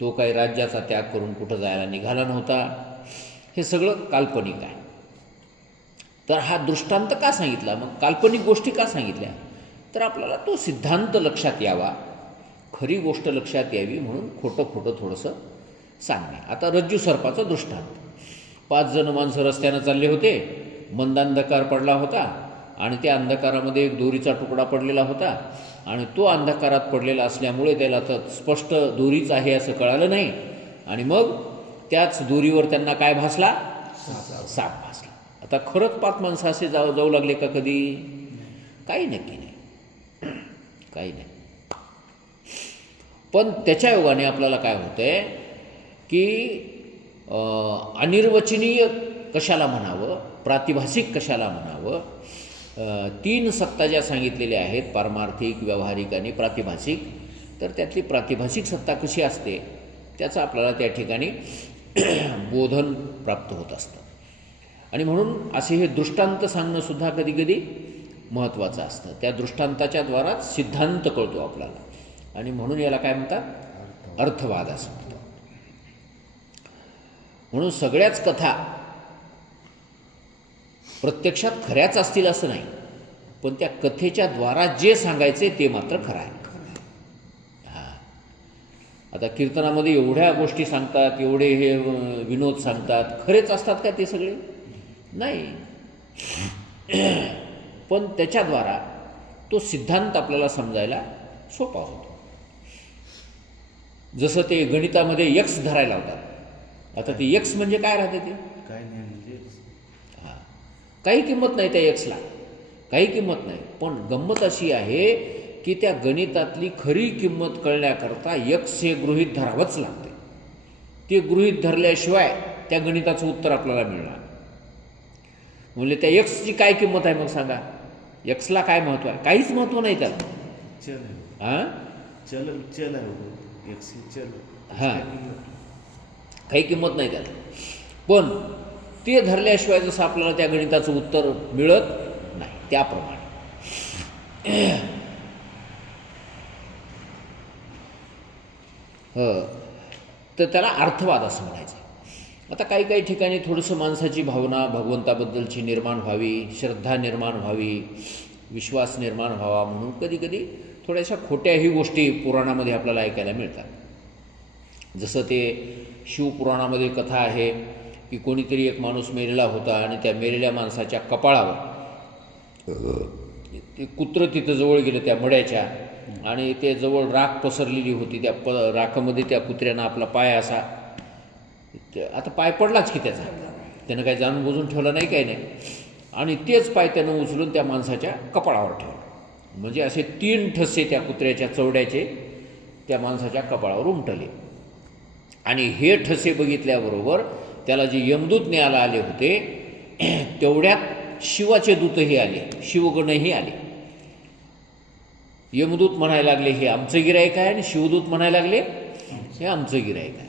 तो काही राज्याचा त्याग करून कुठं जायला निघाला नव्हता. हे सगळं काल्पनिक आहे. तर हा दृष्टांत का सांगितला, मग काल्पनिक गोष्टी का सांगितल्या, तर आपल्याला तो सिद्धांत लक्षात यावा, खरी गोष्ट लक्षात यावी म्हणून खोटं खोटं थोडंसं सांगणे. आता रज्जू सर्पाचा दृष्टांत. 5 जण माणसं रस्त्यानं चालले होते, मंदांधकार पडला होता आणि त्या अंधकारामध्ये एक दोरीचा तुकडा पडलेला होता आणि तो अंधकारात पडलेला असल्यामुळे त्याला तर स्पष्ट दोरीच आहे असं कळालं नाही आणि मग त्याच दोरीवर त्यांना काय भासला? साप भासला. आता खरंच 5 माणसं असे जाऊ लागले का कधी? काही नक्की नाही, काही नाही. पण त्याच्या योगाने आपल्याला काय होतं आहे की अनिर्वचनीय कशाला म्हणावं, प्रातिभासिक कशाला म्हणावं, 3 सत्ता ज्या सांगितलेल्या आहेत, पारमार्थिक, व्यावहारिक आणि प्रातिभासिक, तर त्यातली प्रातिभासिक सत्ता कशी असते त्याचं आपल्याला त्या ठिकाणी बोधन प्राप्त होत असतं. आणि म्हणून असे हे दृष्टांत सांगणंसुद्धा कधीकधी महत्त्वाचं असतं. त्या दृष्टांताच्या द्वाराच सिद्धांत कळतो आपल्याला आणि म्हणून याला काय म्हणतात? अर्थवाद असं म्हणतात. म्हणून सगळ्याच कथा प्रत्यक्षात खऱ्याच असतील असं नाही, पण त्या कथेच्या द्वारा जे सांगायचे ते मात्र खरं आहे. हां, आता कीर्तनामध्ये एवढ्या गोष्टी सांगतात, एवढे हे विनोद सांगतात, खरेच असतात का ते सगळे? नाही. पण त्याच्याद्वारा तो सिद्धांत आपल्याला समजायला सोपा होतो. जसं ते गणितामध्ये यक्स धरायला लावतात. आता ते यक्स म्हणजे काय राहते ते? काय नाही म्हणजे हां, काही किंमत नाही त्या यक्सला, काही किंमत नाही. पण गंमत अशी आहे की त्या गणितातली खरी किंमत कळण्याकरता यक्स हे गृहीत धरावंच लागते. ते गृहीत धरल्याशिवाय त्या गणिताचं उत्तर आपल्याला मिळणार. म्हणजे त्या यक्सची काय किंमत आहे मग सांगा? यक्सला काय महत्त्व आहे? काहीच महत्त्व नाही त्याला. चल आहे, हां, चल आहे हो, एकशे चल. हां, काही किंमत नाही त्याला. पण ते धरल्याशिवाय जसं आपल्याला त्या गणिताचं उत्तर मिळत नाही, त्याप्रमाणे तर त्याला अर्थवाद असं म्हणायचं. आता काही काही ठिकाणी थोडंसं माणसाची भावना भगवंताबद्दलची निर्माण व्हावी, श्रद्धा निर्माण व्हावी, विश्वास निर्माण व्हावा म्हणून कधी कधी थोड्याशा खोट्याही गोष्टी पुराणामध्ये आपल्याला ऐकायला मिळतात. जसं ते शिवपुराणामध्ये कथा आहे की कोणीतरी एक माणूस मेलेला होता आणि त्या मेलेल्या माणसाच्या कपाळावर ते कुत्रं तिथं जवळ गेलं त्या मड्याच्या आणि ते जवळ राख पसरलेली होती. त्या राखामध्ये त्या कुत्र्यानं आपला पाय असा, आता पाय पडलाच की त्याचा, त्यानं काही जाणून बुजून ठेवलं नाही, काही नाही, आणि तेच पाय त्यानं उचलून त्या माणसाच्या कपाळावर ठेवलं. म्हणजे असे 3 ठसे त्या कुत्र्याच्या चवड्याचे त्या माणसाच्या कपाळावर उमटले. आणि हे ठसे बघितल्याबरोबर त्याला जे यमदूत न्यायला आले होते तेवढ्यात शिवाचे दूतही आले, शिवगणही आले. यमदूत म्हणायला लागले हे आमचं गिराईक आहे आणि शिवदूत म्हणायला लागले हे आमचं गिराईक आहे.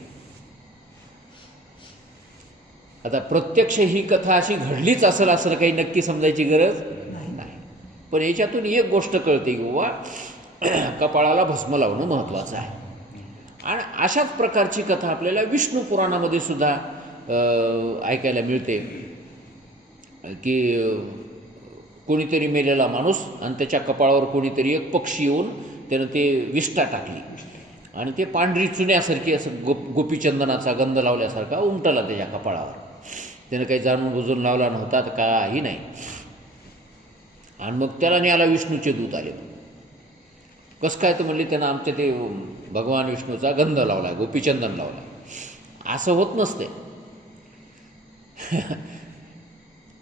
आता प्रत्यक्ष ही कथा अशी घडलीच असेल असं काही नक्की समजायची गरज नाही. पण याच्यातून एक गोष्ट कळते की बाबा कपाळाला भस्म लावणं महत्त्वाचं आहे. आणि अशाच प्रकारची कथा आपल्याला विष्णू पुराणामध्ये सुद्धा ऐकायला मिळते की कोणीतरी मेलेला माणूस आणि त्याच्या कपाळावर कोणीतरी एक पक्षी येऊन त्यानं ते विष्ठा टाकली आणि ते पांढरी चुन्यासारखी असं गोपीचंदनाचा गंध लावल्यासारखा उमटला त्याच्या कपाळावर. त्यानं काही जाणून बुजून लावला नव्हता, तर काही नाही. आणि मग त्याला न्यायला विष्णूचे दूत आले. कसं काय तर म्हणले त्यानं आमच्या ते भगवान विष्णूचा गंध लावला, गोपीचंदन लावला. असं होत नसते.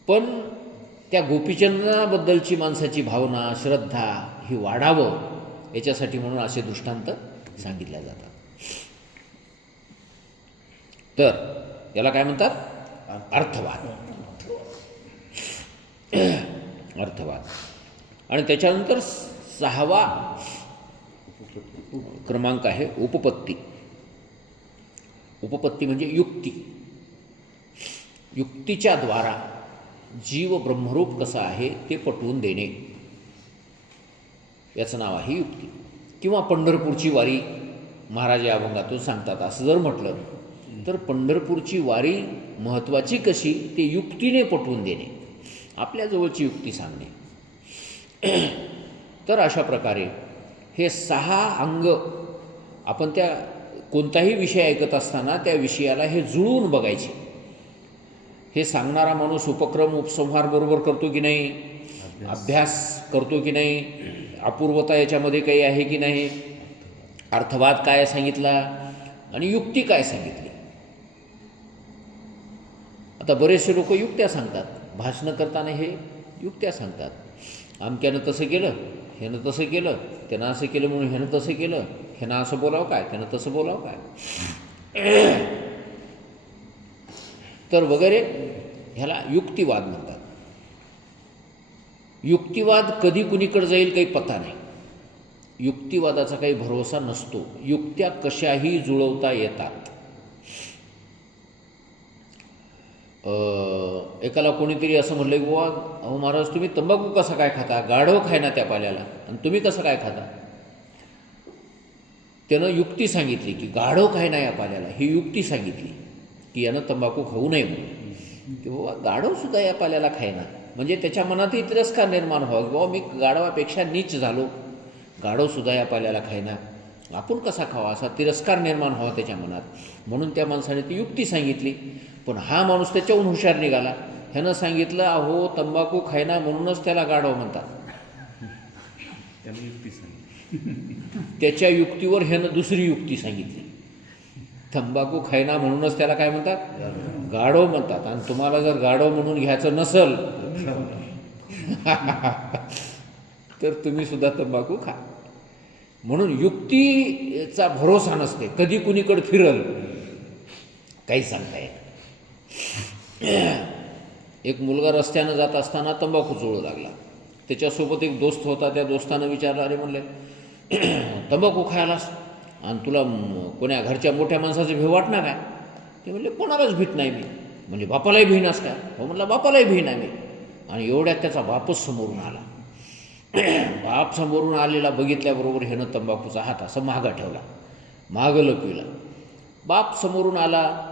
पण त्या गोपीचंदनाबद्दलची माणसाची भावना, श्रद्धा ही वाढावं याच्यासाठी म्हणून असे दृष्टांत सांगितल्या जातात. तर याला काय म्हणतात? अर्थवाद. अर्थवाद. आणि त्याच्यानंतर 6वा क्रमांक आहे उपपत्ती. उपपत्ती म्हणजे युक्ती. युक्तीच्या द्वारा जीव ब्रह्मरूप कसा आहे ते पटवून देणे, याचं नाव आहे युक्ती. किंवा पंढरपूरची वारी महाराज या अभंगातून सांगतात. असं जर म्हटलं तर पंढरपूरची वारी महत्त्वाची कशी ते युक्तीने पटवून देणे, आपल्याजवळची युक्ती सांगणे. तर अशा प्रकारे हे 6 अंग आपण त्या कोणताही विषय ऐकत असताना त्या विषयाला हे जुळवून बघायचे. हे सांगणारा माणूस उपक्रम उपसंहार बरोबर करतो की नाही, अभ्यास करतो की नाही, अपूर्वता याच्यामध्ये काही आहे की नाही, अर्थवाद काय सांगितला आणि युक्ती काय सांगितली. आता बरेचसे लोक युक्त्या सांगतात, भाषणं करताना हे युक्त्या सांगतात. अमक्यानं तसं केलं, ह्यानं तसं केलं, त्यानं असं केलं म्हणून ह्यानं तसं केलं, ह्यानं असं बोलावं काय, त्यानं तसं बोलावं काय, तर वगैरे ह्याला युक्तिवाद म्हणतात. युक्तिवाद कधी कुणीकडे जाईल काही पत्ता नाही. युक्तिवादाचा काही भरोसा नसतो. युक्त्या कशाही जुळवता येतात. एकाला कोणीतरी असं म्हणलं की बुवा अहो महाराज तुम्ही तंबाखू कसा काय खाता, गाढव खाय ना त्या पाल्याला, आणि तुम्ही कसं काय खाता. त्यानं युक्ती सांगितली की गाढव खाय ना या पाल्याला, ही युक्ती सांगितली की यानं तंबाखू खाऊ नये म्हणून, की बाबा गाढवसुद्धा या पाल्याला खायना. म्हणजे त्याच्या मनातही तिरस्कार निर्माण व्हावा की बाबा मी गाढवापेक्षा नीच झालो, गाढवसुद्धा या पाल्याला खायना, आपण कसा खावा, असा तिरस्कार निर्माण व्हावा त्याच्या मनात. म्हणून त्या माणसाने ती युक्ती सांगितली. पण हा माणूस त्याच्याहून हुशार निघाला. ह्यानं सांगितलं अहो तंबाखू खायना म्हणूनच त्याला गाढव म्हणतात. त्याने युक्ती सांगितली. त्याच्या युक्तीवर ह्यानं दुसरी युक्ती सांगितली. तंबाखू खायना म्हणूनच त्याला काय म्हणतात, गाढव म्हणतात. आणि तुम्हाला जर गाढव म्हणून घ्यायचं नसल तर तुम्ही सुद्धा तंबाखू खा. म्हणून युक्तीचा भरोसा नसते. कधी कुणीकडे फिरल काही सांगता येत. एक मुलगा रस्त्यानं जात असताना तंबाखू चोळू लागला. त्याच्यासोबत एक दोस्त होता. त्या दोस्तानं विचारलं, अरे म्हणले तंबाखू खायलास आणि तुला कोण्या घरच्या मोठ्या माणसाचे भीव वाटणार काय. ते म्हणले कोणालाच भीत नाही मी. म्हणजे बापालाही भीनास काय. हो म्हणला बापालाही भीना मी. आणि एवढ्यात त्याचा बापच समोरून आला. बाप समोरून आलेला बघितल्याबरोबर ह्यानं तंबाखूचा हात असं मागं ठेवला, मागं लपविला. बाप समोरून आला.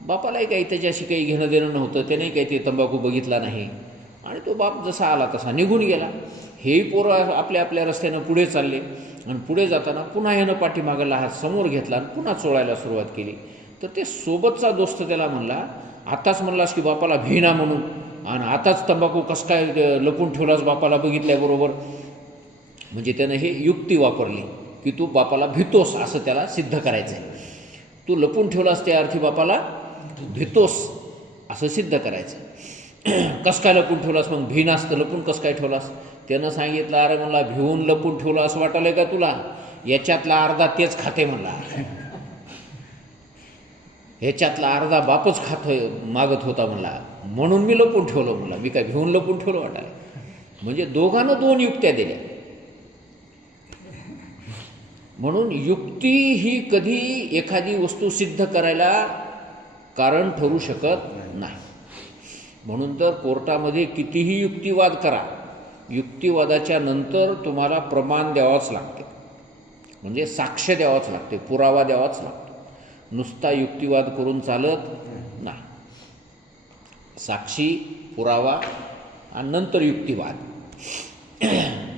बापालाही काही त्याच्याशी काही घेणं देणं नव्हतं. त्यानेही काही ते तंबाखू बघितला नाही. आणि तो बाप जसा आला तसा निघून गेला. हेही पोरं आपल्या आपल्या रस्त्यानं पुढे चालले. आणि पुढे जाताना पुन्हा ह्यानं पाठीमागाला हात समोर घेतला आणि पुन्हा चोळायला सुरुवात केली. तर ते सोबतचा दोस्त त्याला म्हणला, आताच म्हणलास की बापाला भिना म्हणून, आणि आताच तंबाखू कसं काय लपून ठेवलास बापाला बघितल्याबरोबर. म्हणजे त्यानं हे युक्ती वापरली की तू बापाला भितोस असं त्याला सिद्ध करायचं आहे. तू लपून ठेवलास त्या अर्थी बापाला भितोस असं सिद्ध करायचं. कसं काय लपून ठेवलास, मग भिनास तर लपून कसं काय ठेवलास. त्यानं सांगितलं, अरे म्हणला भिवून लपून ठेवलं असं वाटलं का तुला, याच्यातला अर्धा तेच खाते म्हणला, ह्याच्यातला अर्धा बापच मागत होता म्हणला, म्हणून मी लपून ठेवलं म्हणला, मी काय भिवून लपून ठेवलं वाटायला. म्हणजे दोघांना 2 युक्त्या दिल्या. म्हणून युक्ती ही कधी एखादी वस्तू सिद्ध करायला कारण ठरू शकत नाही. म्हणून तर कोर्टामध्ये कितीही युक्तिवाद करा, युक्तिवादाच्या नंतर तुम्हाला प्रमाण द्यावाच लागते. म्हणजे साक्ष द्यावाच लागते, पुरावा द्यावाच लागतो. नुसता युक्तिवाद करून चालत नाही. साक्षी, पुरावा आणि नंतर युक्तिवाद,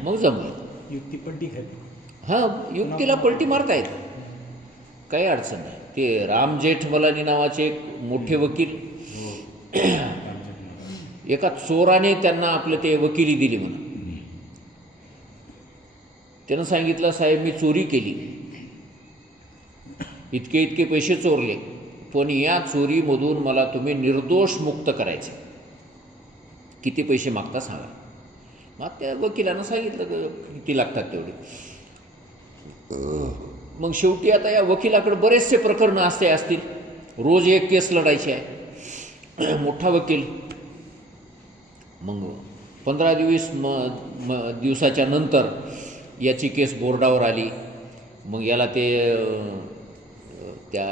मग जमलं. युक्ती पलटी खाली. हां, युक्तीला पलटी मारता येते, काही अडचण नाही. ते राम जेठमलानी नावाचे एक मोठे वकील, एका चोराने त्यांना आपलं ते वकिली दिली म्हणून. त्यानं सांगितलं, साहेब मी चोरी केली, इतके इतके पैसे चोरले, पण या चोरीमधून मला तुम्ही निर्दोष मुक्त करायचे, किती पैसे मागता सांगा. मग त्या वकिलानं सांगितलं किती लागतात तेवढे. मग शेवटी आता या वकिलाकडे बरेचसे प्रकरणं असतील, रोज एक केस लढायची आहे, मोठा वकील. मग 15 दिवसाच्या नंतर याची केस बोर्डावर आली. मग याला ते त्या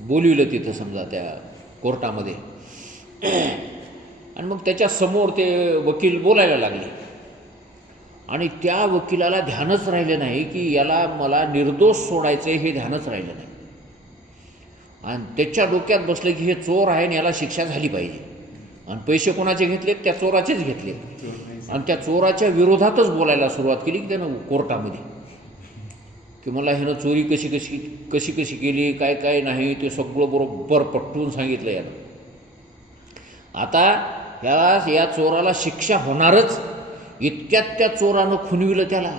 बोलविलं तिथं समजा त्या कोर्टामध्ये आणि मग त्याच्यासमोर ते वकील बोलायला लागले आणि त्या वकिलाला ध्यानच राहिलं नाही की याला मला निर्दोष सोडायचं हे ध्यानच राहिलं नाही. आणि त्याच्या डोक्यात बसलं की हे चोर आहे आणि याला शिक्षा झाली पाहिजे. आणि पैसे कोणाचे घेतले? त्या चोराचेच घेतले. आणि त्या चोराच्या विरोधातच बोलायला सुरुवात केली की त्यानं कोर्टामध्ये की मला ह्यानं चोरी कशी केली, काय काय नाही ते सगळं बरोबर पटवून सांगितलं यानं. आता या चोराला शिक्षा होणारच. इतक्यात त्या चोरानं खुणविलं त्याला.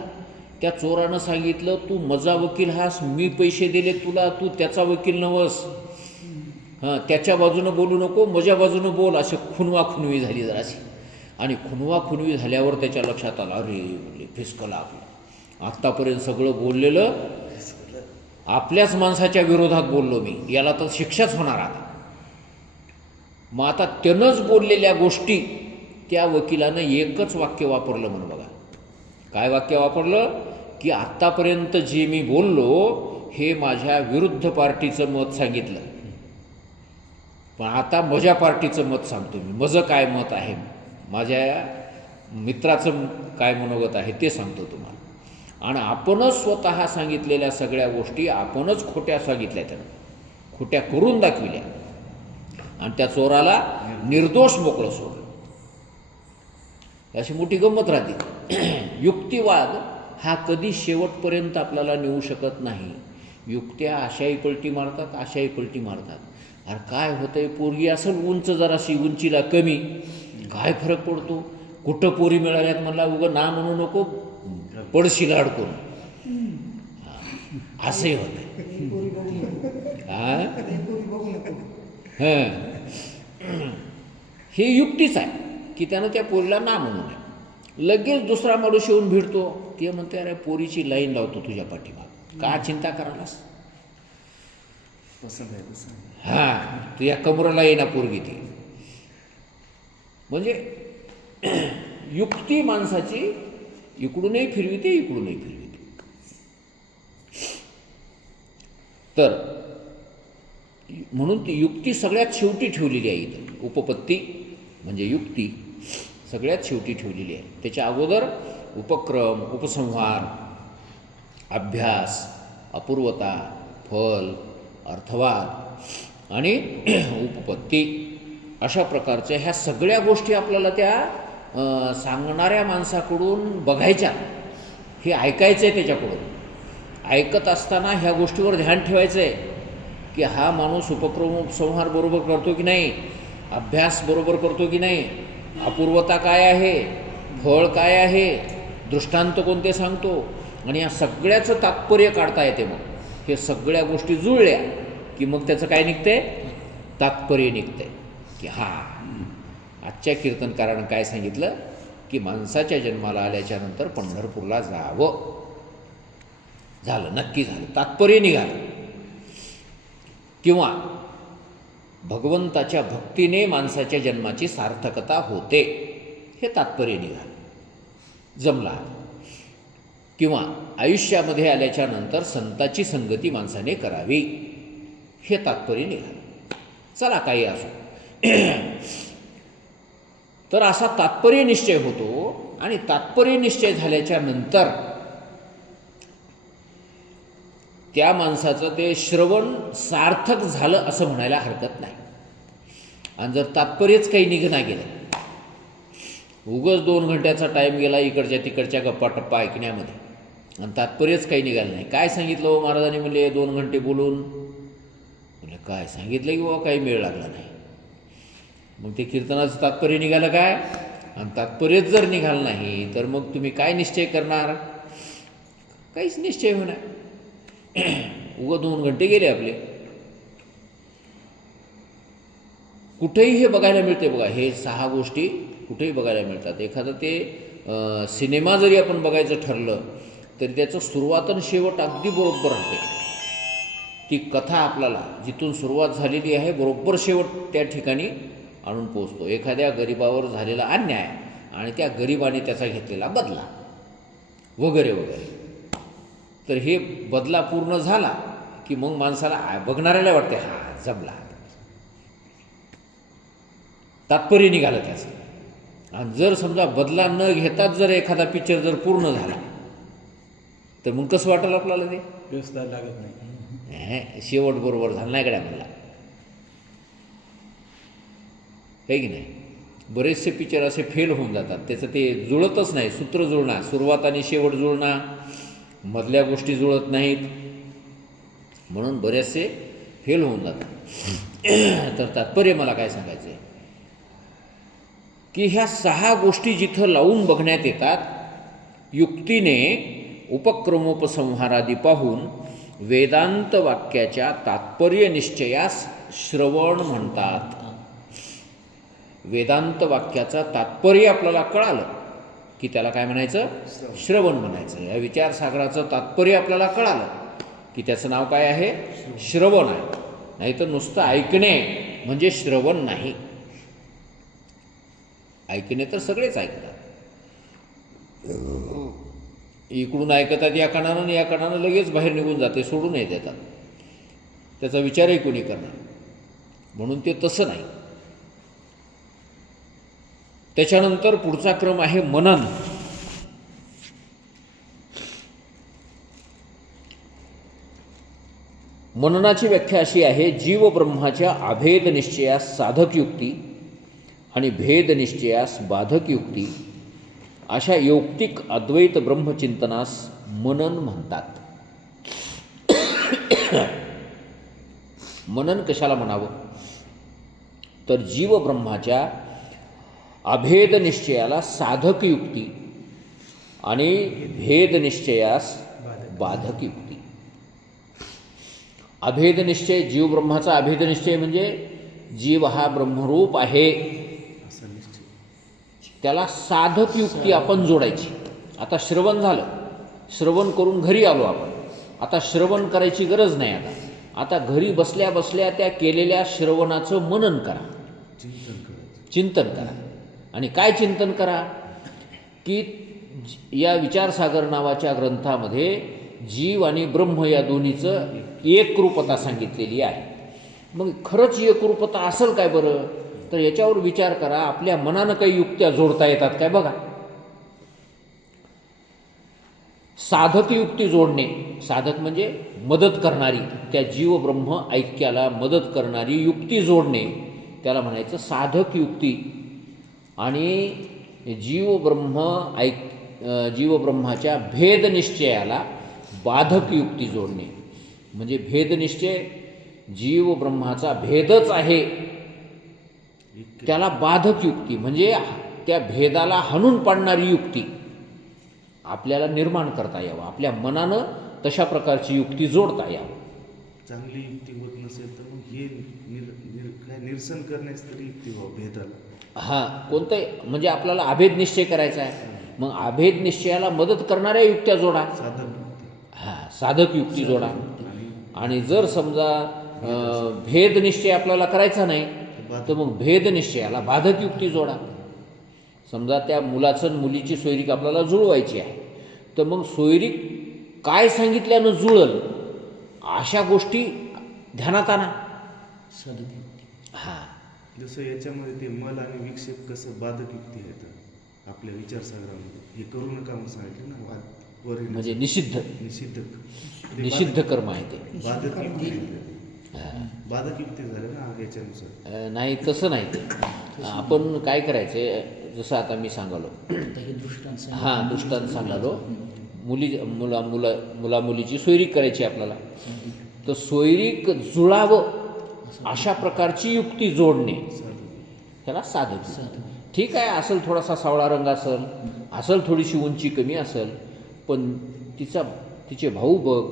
त्या चोरानं सांगितलं, तू माझा वकील हास, मी पैसे दिले तुला, तू त्याचा वकील नवस. त्याच्या बाजूनं बोलू नको, माझ्या बाजूनं बोल. अशी खुणवी झाली जराशी. आणि खुणवी झाल्यावर त्याच्या लक्षात आलं, अरे फिसकला आपलं. आत्तापर्यंत सगळं बोललेलं आपल्याच माणसाच्या विरोधात बोललो मी, याला तर शिक्षाच होणार आता. मग आता त्यानंच बोललेल्या गोष्टी त्या वकिलानं एकच वाक्य वापरलं म्हणून बघा. काय वाक्य वापरलं? की आत्तापर्यंत जे मी बोललो हे माझ्या विरुद्ध पार्टीचं मत सांगितलं, पण आता माझ्या पार्टीचं मत सांगतो मी. माझं काय मत आहे, माझ्या मित्राचं काय मनोगत आहे ते सांगतो तुम्हाला. आणि आपणच स्वतः सांगितलेल्या सगळ्या गोष्टी आपणच खोट्या सांगितल्या, त्यानं खोट्या करून दाखविल्या आणि त्या चोराला निर्दोष मोकळं सोडलं. अशी मोठी गंमत राहते. युक्तिवाद हा कधी शेवटपर्यंत आपल्याला नेऊ शकत नाही. युक्त्या अशाही पलटी मारतात, अशाही पलटी मारतात. अरे काय होतं आहे, पोरगी असेल उंच, जराशी उंचीला कमी, काय फरक पडतो? कुठं पोरी मिळाल्यात म्हणला, उगं ना म्हणू नको, पडशील अडकून. असंही होतं. हे युक्तीच आहे की त्यानं त्या पोरीला ना म्हणू नये. लगेच दुसरा माणूस येऊन भिडतो, ते म्हणते अरे पोरीची लाईन लावतो तुझ्या पाठीमाग, का चिंता करायलास? पसंत आहे पसंत. तुझ्या कमराला येईना पोरगी ती. म्हणजे युक्ती माणसाची इकडूनही फिरविते, इकडूनही फिरविते. तर म्हणून ती युक्ती सगळ्यात शेवटी ठेवलेली आहे इथं. उपपत्ती म्हणजे युक्ती सगळ्यात शेवटी ठेवलेली आहे. त्याच्या अगोदर उपक्रम, उपसंहार, अभ्यास, अपूर्वता, फल, अर्थवाद आणि उपपत्ती अशा प्रकारच्या ह्या सगळ्या गोष्टी आपल्याला त्या सांगणाऱ्या माणसाकडून बघायच्या. हे ऐकायचं आहे त्याच्याकडून. ऐकत असताना ह्या गोष्टीवर ध्यान ठेवायचं आहे की हा माणूस उपक्रम उपसंहार बरोबर करतो की नाही, अभ्यास बरोबर करतो की नाही, अपूर्वता काय आहे, फळ काय आहे, दृष्टांत कोणते सांगतो. आणि या सगळ्याचं तात्पर्य काढता येते. मग हे सगळ्या गोष्टी जुळल्या की मग त्याचं काय निघतंय? तात्पर्य निघतंय की आजच्या कीर्तनकारानं काय सांगितलं की माणसाच्या जन्माला आल्याच्यानंतर पंढरपूरला जावं. झालं, नक्की झालं, तात्पर्य निघालं. किंवा भगवंताच्या भक्तीने माणसाच्या जन्माची सार्थकता होते, हे तात्पर्य निघालं, जमला. किंवा आयुष्यामध्ये आल्याच्या नंतर संताची संगती माणसाने करावी, हे तात्पर्य निघालं. चला काही असो. तर असा तात्पर्य निश्चय होतो आणि तात्पर्य निश्चय झाल्याच्या नंतर त्या माणसाचं ते श्रवण सार्थक झालं असं म्हणायला हरकत नाही. आणि जर तात्पर्यच काही निघना गेलं, उगाच 2 घंट्याचा टाईम गेला इकडच्या तिकडच्या गप्पा टप्पा ऐकण्यामध्ये आणि तात्पर्यच काही निघालं नाही. काय सांगितलं हो महाराजांनी म्हणले 2 घंटे बोलून? म्हणजे काय सांगितलं की बाबा काही मेळ लागला नाही. मग ते कीर्तनाचं तात्पर्य निघालं काय? आणि तात्पर्यच जर निघालं नाही तर मग तुम्ही काय निश्चय करणार? काहीच निश्चय होणार. उगा 2 घंटे गेले आपले. कुठेही हे बघायला मिळते बघा. हे 6 गोष्टी कुठेही बघायला मिळतात. एखादं ते सिनेमा जरी आपण बघायचं ठरलं तरी त्याचं सुरुवात आणि शेवट अगदी बरोबर राहते. ती कथा आपल्याला जिथून सुरुवात झालेली आहे बरोबर शेवट त्या ठिकाणी आणून पोचतो. एखाद्या गरिबावर झालेला अन्याय आणि त्या गरिबाने त्याचा घेतलेला बदला वगैरे वगैरे. तर हे बदला पूर्ण झाला की मग माणसाला बघणाऱ्याला वाटते हा जमला, तात्पर्य निघालं त्याचं. आणि जर समजा बदला न घेताच जर एखादा पिक्चर जर पूर्ण झाला तर मग कसं वाटेल आपल्याला ते? व्यवस्था लागत नाही. शेवट बरोबर झाला नाही गड्या मला, आहे की नाही? बरेचसे पिक्चर असे फेल होऊन जातात, त्याचं ते जुळतच नाही, सूत्र जुळणार, सुरुवात आणि शेवट जुळणार, मधल्या गोष्टी जुळत नाहीत, म्हणून बरेचसे फेल होऊन जातात. तर तात्पर्य मला काय सांगायचं आहे की ह्या 6 गोष्टी जिथं लावून बघण्यात येतात, युक्तीने उपक्रमोपसंहारादी पाहून वेदांत वाक्याच्या तात्पर्य निश्चयास श्रवण म्हणतात. वेदांत वाक्याचं तात्पर्य आपल्याला कळालं की त्याला काय म्हणायचं? श्रवण म्हणायचं. या विचारसागराचं तात्पर्य आपल्याला कळालं की त्याचं नाव काय आहे? श्रवण आहे. नाही तर नुसतं ऐकणे म्हणजे श्रवण नाही. ऐकणे तर सगळेच ऐकतात, इकडून ऐकतात या कानानं आणि या कानानं लगेच बाहेर निघून जाते, सोडूनही देतात, त्याचा विचारही कोणी करणार. म्हणून ते तसं नाही. त्याच्यानंतर पुढचा क्रम आहे मनन. मननाची व्याख्या अशी आहे: जीव ब्रह्माच्या अभेद निश्चयास साधक युक्ती आणि भेद निश्चयास बाधक युक्ती अशा यौक्तिक अद्वैत ब्रह्मचिंतनास मनन म्हणतात. मनन कशाला म्हणावं? तर जीव ब्रह्माच्या अभेद निश्चयाला साधक युक्ती आणि भेद निश्चयास बाधक युक्ती. अभेद निश्चय, जीव ब्रह्माचा अभेद निश्चय म्हणजे जीव हा ब्रह्मरूप आहे, त्याला साधक युक्ती आपण जोडायची. आता श्रवण झालं, श्रवण करून घरी आलो आपण, आता श्रवण करायची गरज नाही. आता घरी बसल्या बसल्या त्या केलेल्या श्रवणाचं मनन करा, चिंतन करा. आणि काय चिंतन करा? की या विचारसागर नावाच्या ग्रंथामध्ये जीव आणि ब्रह्म या दोन्हीचं एकरूपता सांगितलेली आहे. मग खरंच एकरूपता असेल काय बरं? तर याच्यावर विचार करा. आपल्या मनानं काही युक्त्या जोडता येतात काय बघा. साधक युक्ती जोडणे, साधक म्हणजे मदत करणारी, त्या जीव ब्रह्म ऐक्याला मदत करणारी युक्ती जोडणे, त्याला म्हणायचं साधक युक्ती. आणि जीव ब्रह्माच्या भेद निश्चयाला बाधक युक्ती जोडणे, म्हणजे भेद निश्चय जीव ब्रह्माचा भेदच आहे त्याला बाधक युक्ती, म्हणजे त्या भेदाला हाणून पाडणारी युक्ती आपल्याला निर्माण करता यावं, आपल्या मनानं तशा प्रकारची युक्ती जोडता यावं. चांगली युक्ती होत नसेल तर मग हे काय निरसन करण्यास तरी युक्ती व्हावं भेदाला. हां, कोणतं म्हणजे आपल्याला अभेद निश्चय करायचा आहे, मग अभेद निश्चयाला मदत करणाऱ्या युक्त्या जोडा, साधक युक्ती. हां, साधक युक्ती जोडा. आणि जर समजा भेद निश्चय आपल्याला करायचा नाही तर मग भेद निश्चयाला बाधक युक्ती जोडा. समजा त्या मुलाचं आणि मुलीची सोयरीक आपल्याला जुळवायची आहे, तर मग सोयरीक काय सांगितल्यानं जुळल अशा गोष्टी ध्यानात आणा. हां, जसं याच्यामध्ये ते मल आणि विक्षेप कसं बाधक युक्ती आहेत आपल्या विचारसागरामध्ये, हे करू नका म्हणून सांगितलं ना, वर म्हणजे निषिद्ध निषिद्ध कर्म आहे ते. बाधक युक्ती बाधक युक्ती झाले ना याच्यानुसार. नाही, तसं नाही. ते आपण काय करायचे, जसं आता मी सांगालो, हां, दृष्टांत सांगालो, मुला मुलीची सोयरीक करायची आपल्याला, तर सोयरीक जुळावं अशा प्रकारची युक्ती जोडणे त्याला साधक. ठीक आहे, असेल थोडासा सावळा रंग असेल थोडीशी उंची कमी असेल, पण तिचे भाऊ बघ,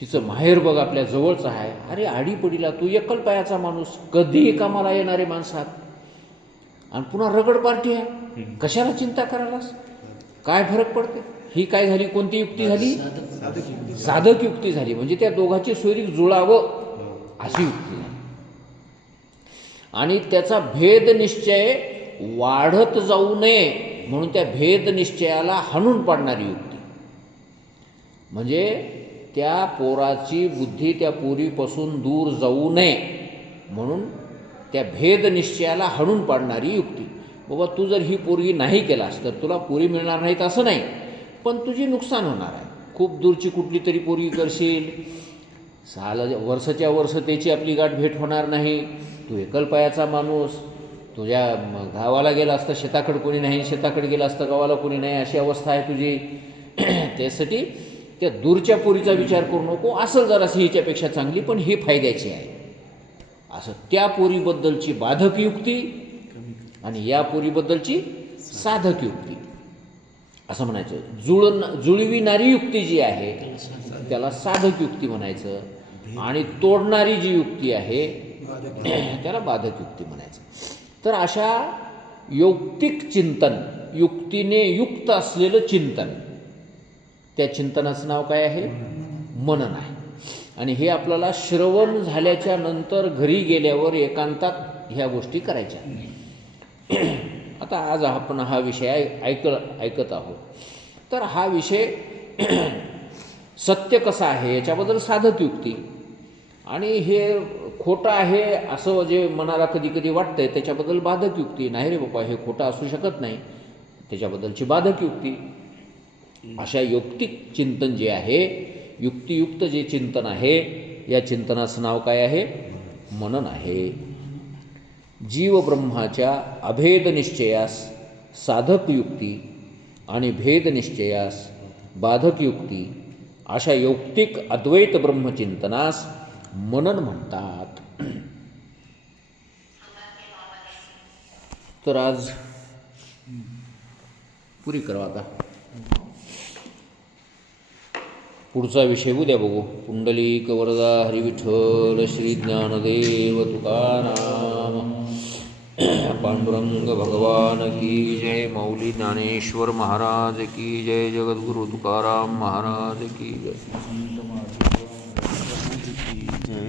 तिचं माहेर बघ आपल्या जवळचं आहे. अरे आडीपडीला तू एकल पायाचा माणूस, कधी कामाला येणारे माणसात, आणि पुन्हा रगड पार्टी आहे, कशाला चिंता करायलास? काय फरक पडते? ही काय झाली? कोणती युक्ती झाली? साधक युक्ती झाली. म्हणजे त्या दोघांची सोयरीक जुळावं अशी युक्ती झाली. आणि त्याचा भेद निश्चय वाढत जाऊ नये म्हणून त्या भेद निश्चयाला हाणून पाडणारी युक्ती. म्हणजे त्या पोराची बुद्धी त्या पोरीपासून दूर जाऊ नये म्हणून त्या भेद निश्चयाला हाणून पाडणारी युक्ती. बाबा तू जर ही पोरगी नाही केलास तर तुला पोरी मिळणार नाहीत असं नाही, पण तुझी नुकसान होणार आहे. खूप दूरची कुठली तरी पोरगी करशील, वर्षाच्या वर्ष त्याची आपली गाठ भेट होणार नाही. तू एकलपायाचा माणूस, तुझ्या गावाला गेला असता शेताकडे कोणी नाही, शेताकडे गेला असता गावाला कोणी नाही, अशी अवस्था आहे तुझी. त्यासाठी त्या दूरच्या पोरीचा विचार करू नको, असेल जराशी हिच्यापेक्षा चांगली पण ही फायद्याची आहे, असं त्या पोरीबद्दलची बाधक युक्ती आणि या पोरीबद्दलची साधक युक्ती असं म्हणायचं. जुळविणारी युक्ती जी आहे त्याला साधक युक्ती म्हणायचं, आणि तोडणारी जी युक्ती आहे त्याला बाधक युक्ती म्हणायचं. तर अशा यौक्तिक चिंतन, युक्तीने युक्त असलेलं चिंतन, त्या चिंतनाचं नाव काय आहे? मनन आहे. आणि हे आपल्याला श्रवण झाल्याच्या नंतर घरी गेल्यावर एकांतात ह्या गोष्टी करायच्या. आता आज आपण हा विषय ऐकत आहोत, तर हा विषय सत्य कसं आहे याच्याबद्दल साधक युक्ती, आणि हे खोटं आहे असं जे मनाला कधी कधी वाटतंय त्याच्याबद्दल बाधक युक्ती. नाही रे बाबा हे खोटं असू शकत नाही, त्याच्याबद्दलची बाधक युक्ती. अशा यौक्तिक चिंतन जे आहे, युक्तियुक्त जे चिंतन आहे, या चिंतनाचं नाव काय आहे? मनन आहे. जीवब्रह्माच्या अभेद निश्चयास साधक युक्ती आणि भेद निश्चयास बाधक युक्ती, अशा यौक्तिक अद्वैत ब्रह्मचिंतनास मनन म्हणतात. तर आज पुरी करा. आता पुढचा विषय उद्या बघू. पुंडलिक वरदा हरी विठ्ठल श्री ज्ञानदेव तुकाराम. पांडुरंग भगवान की जय. माऊली ज्ञानेश्वर महाराज की जय. जगद्गुरु तुकाराम महाराज की जय. जय.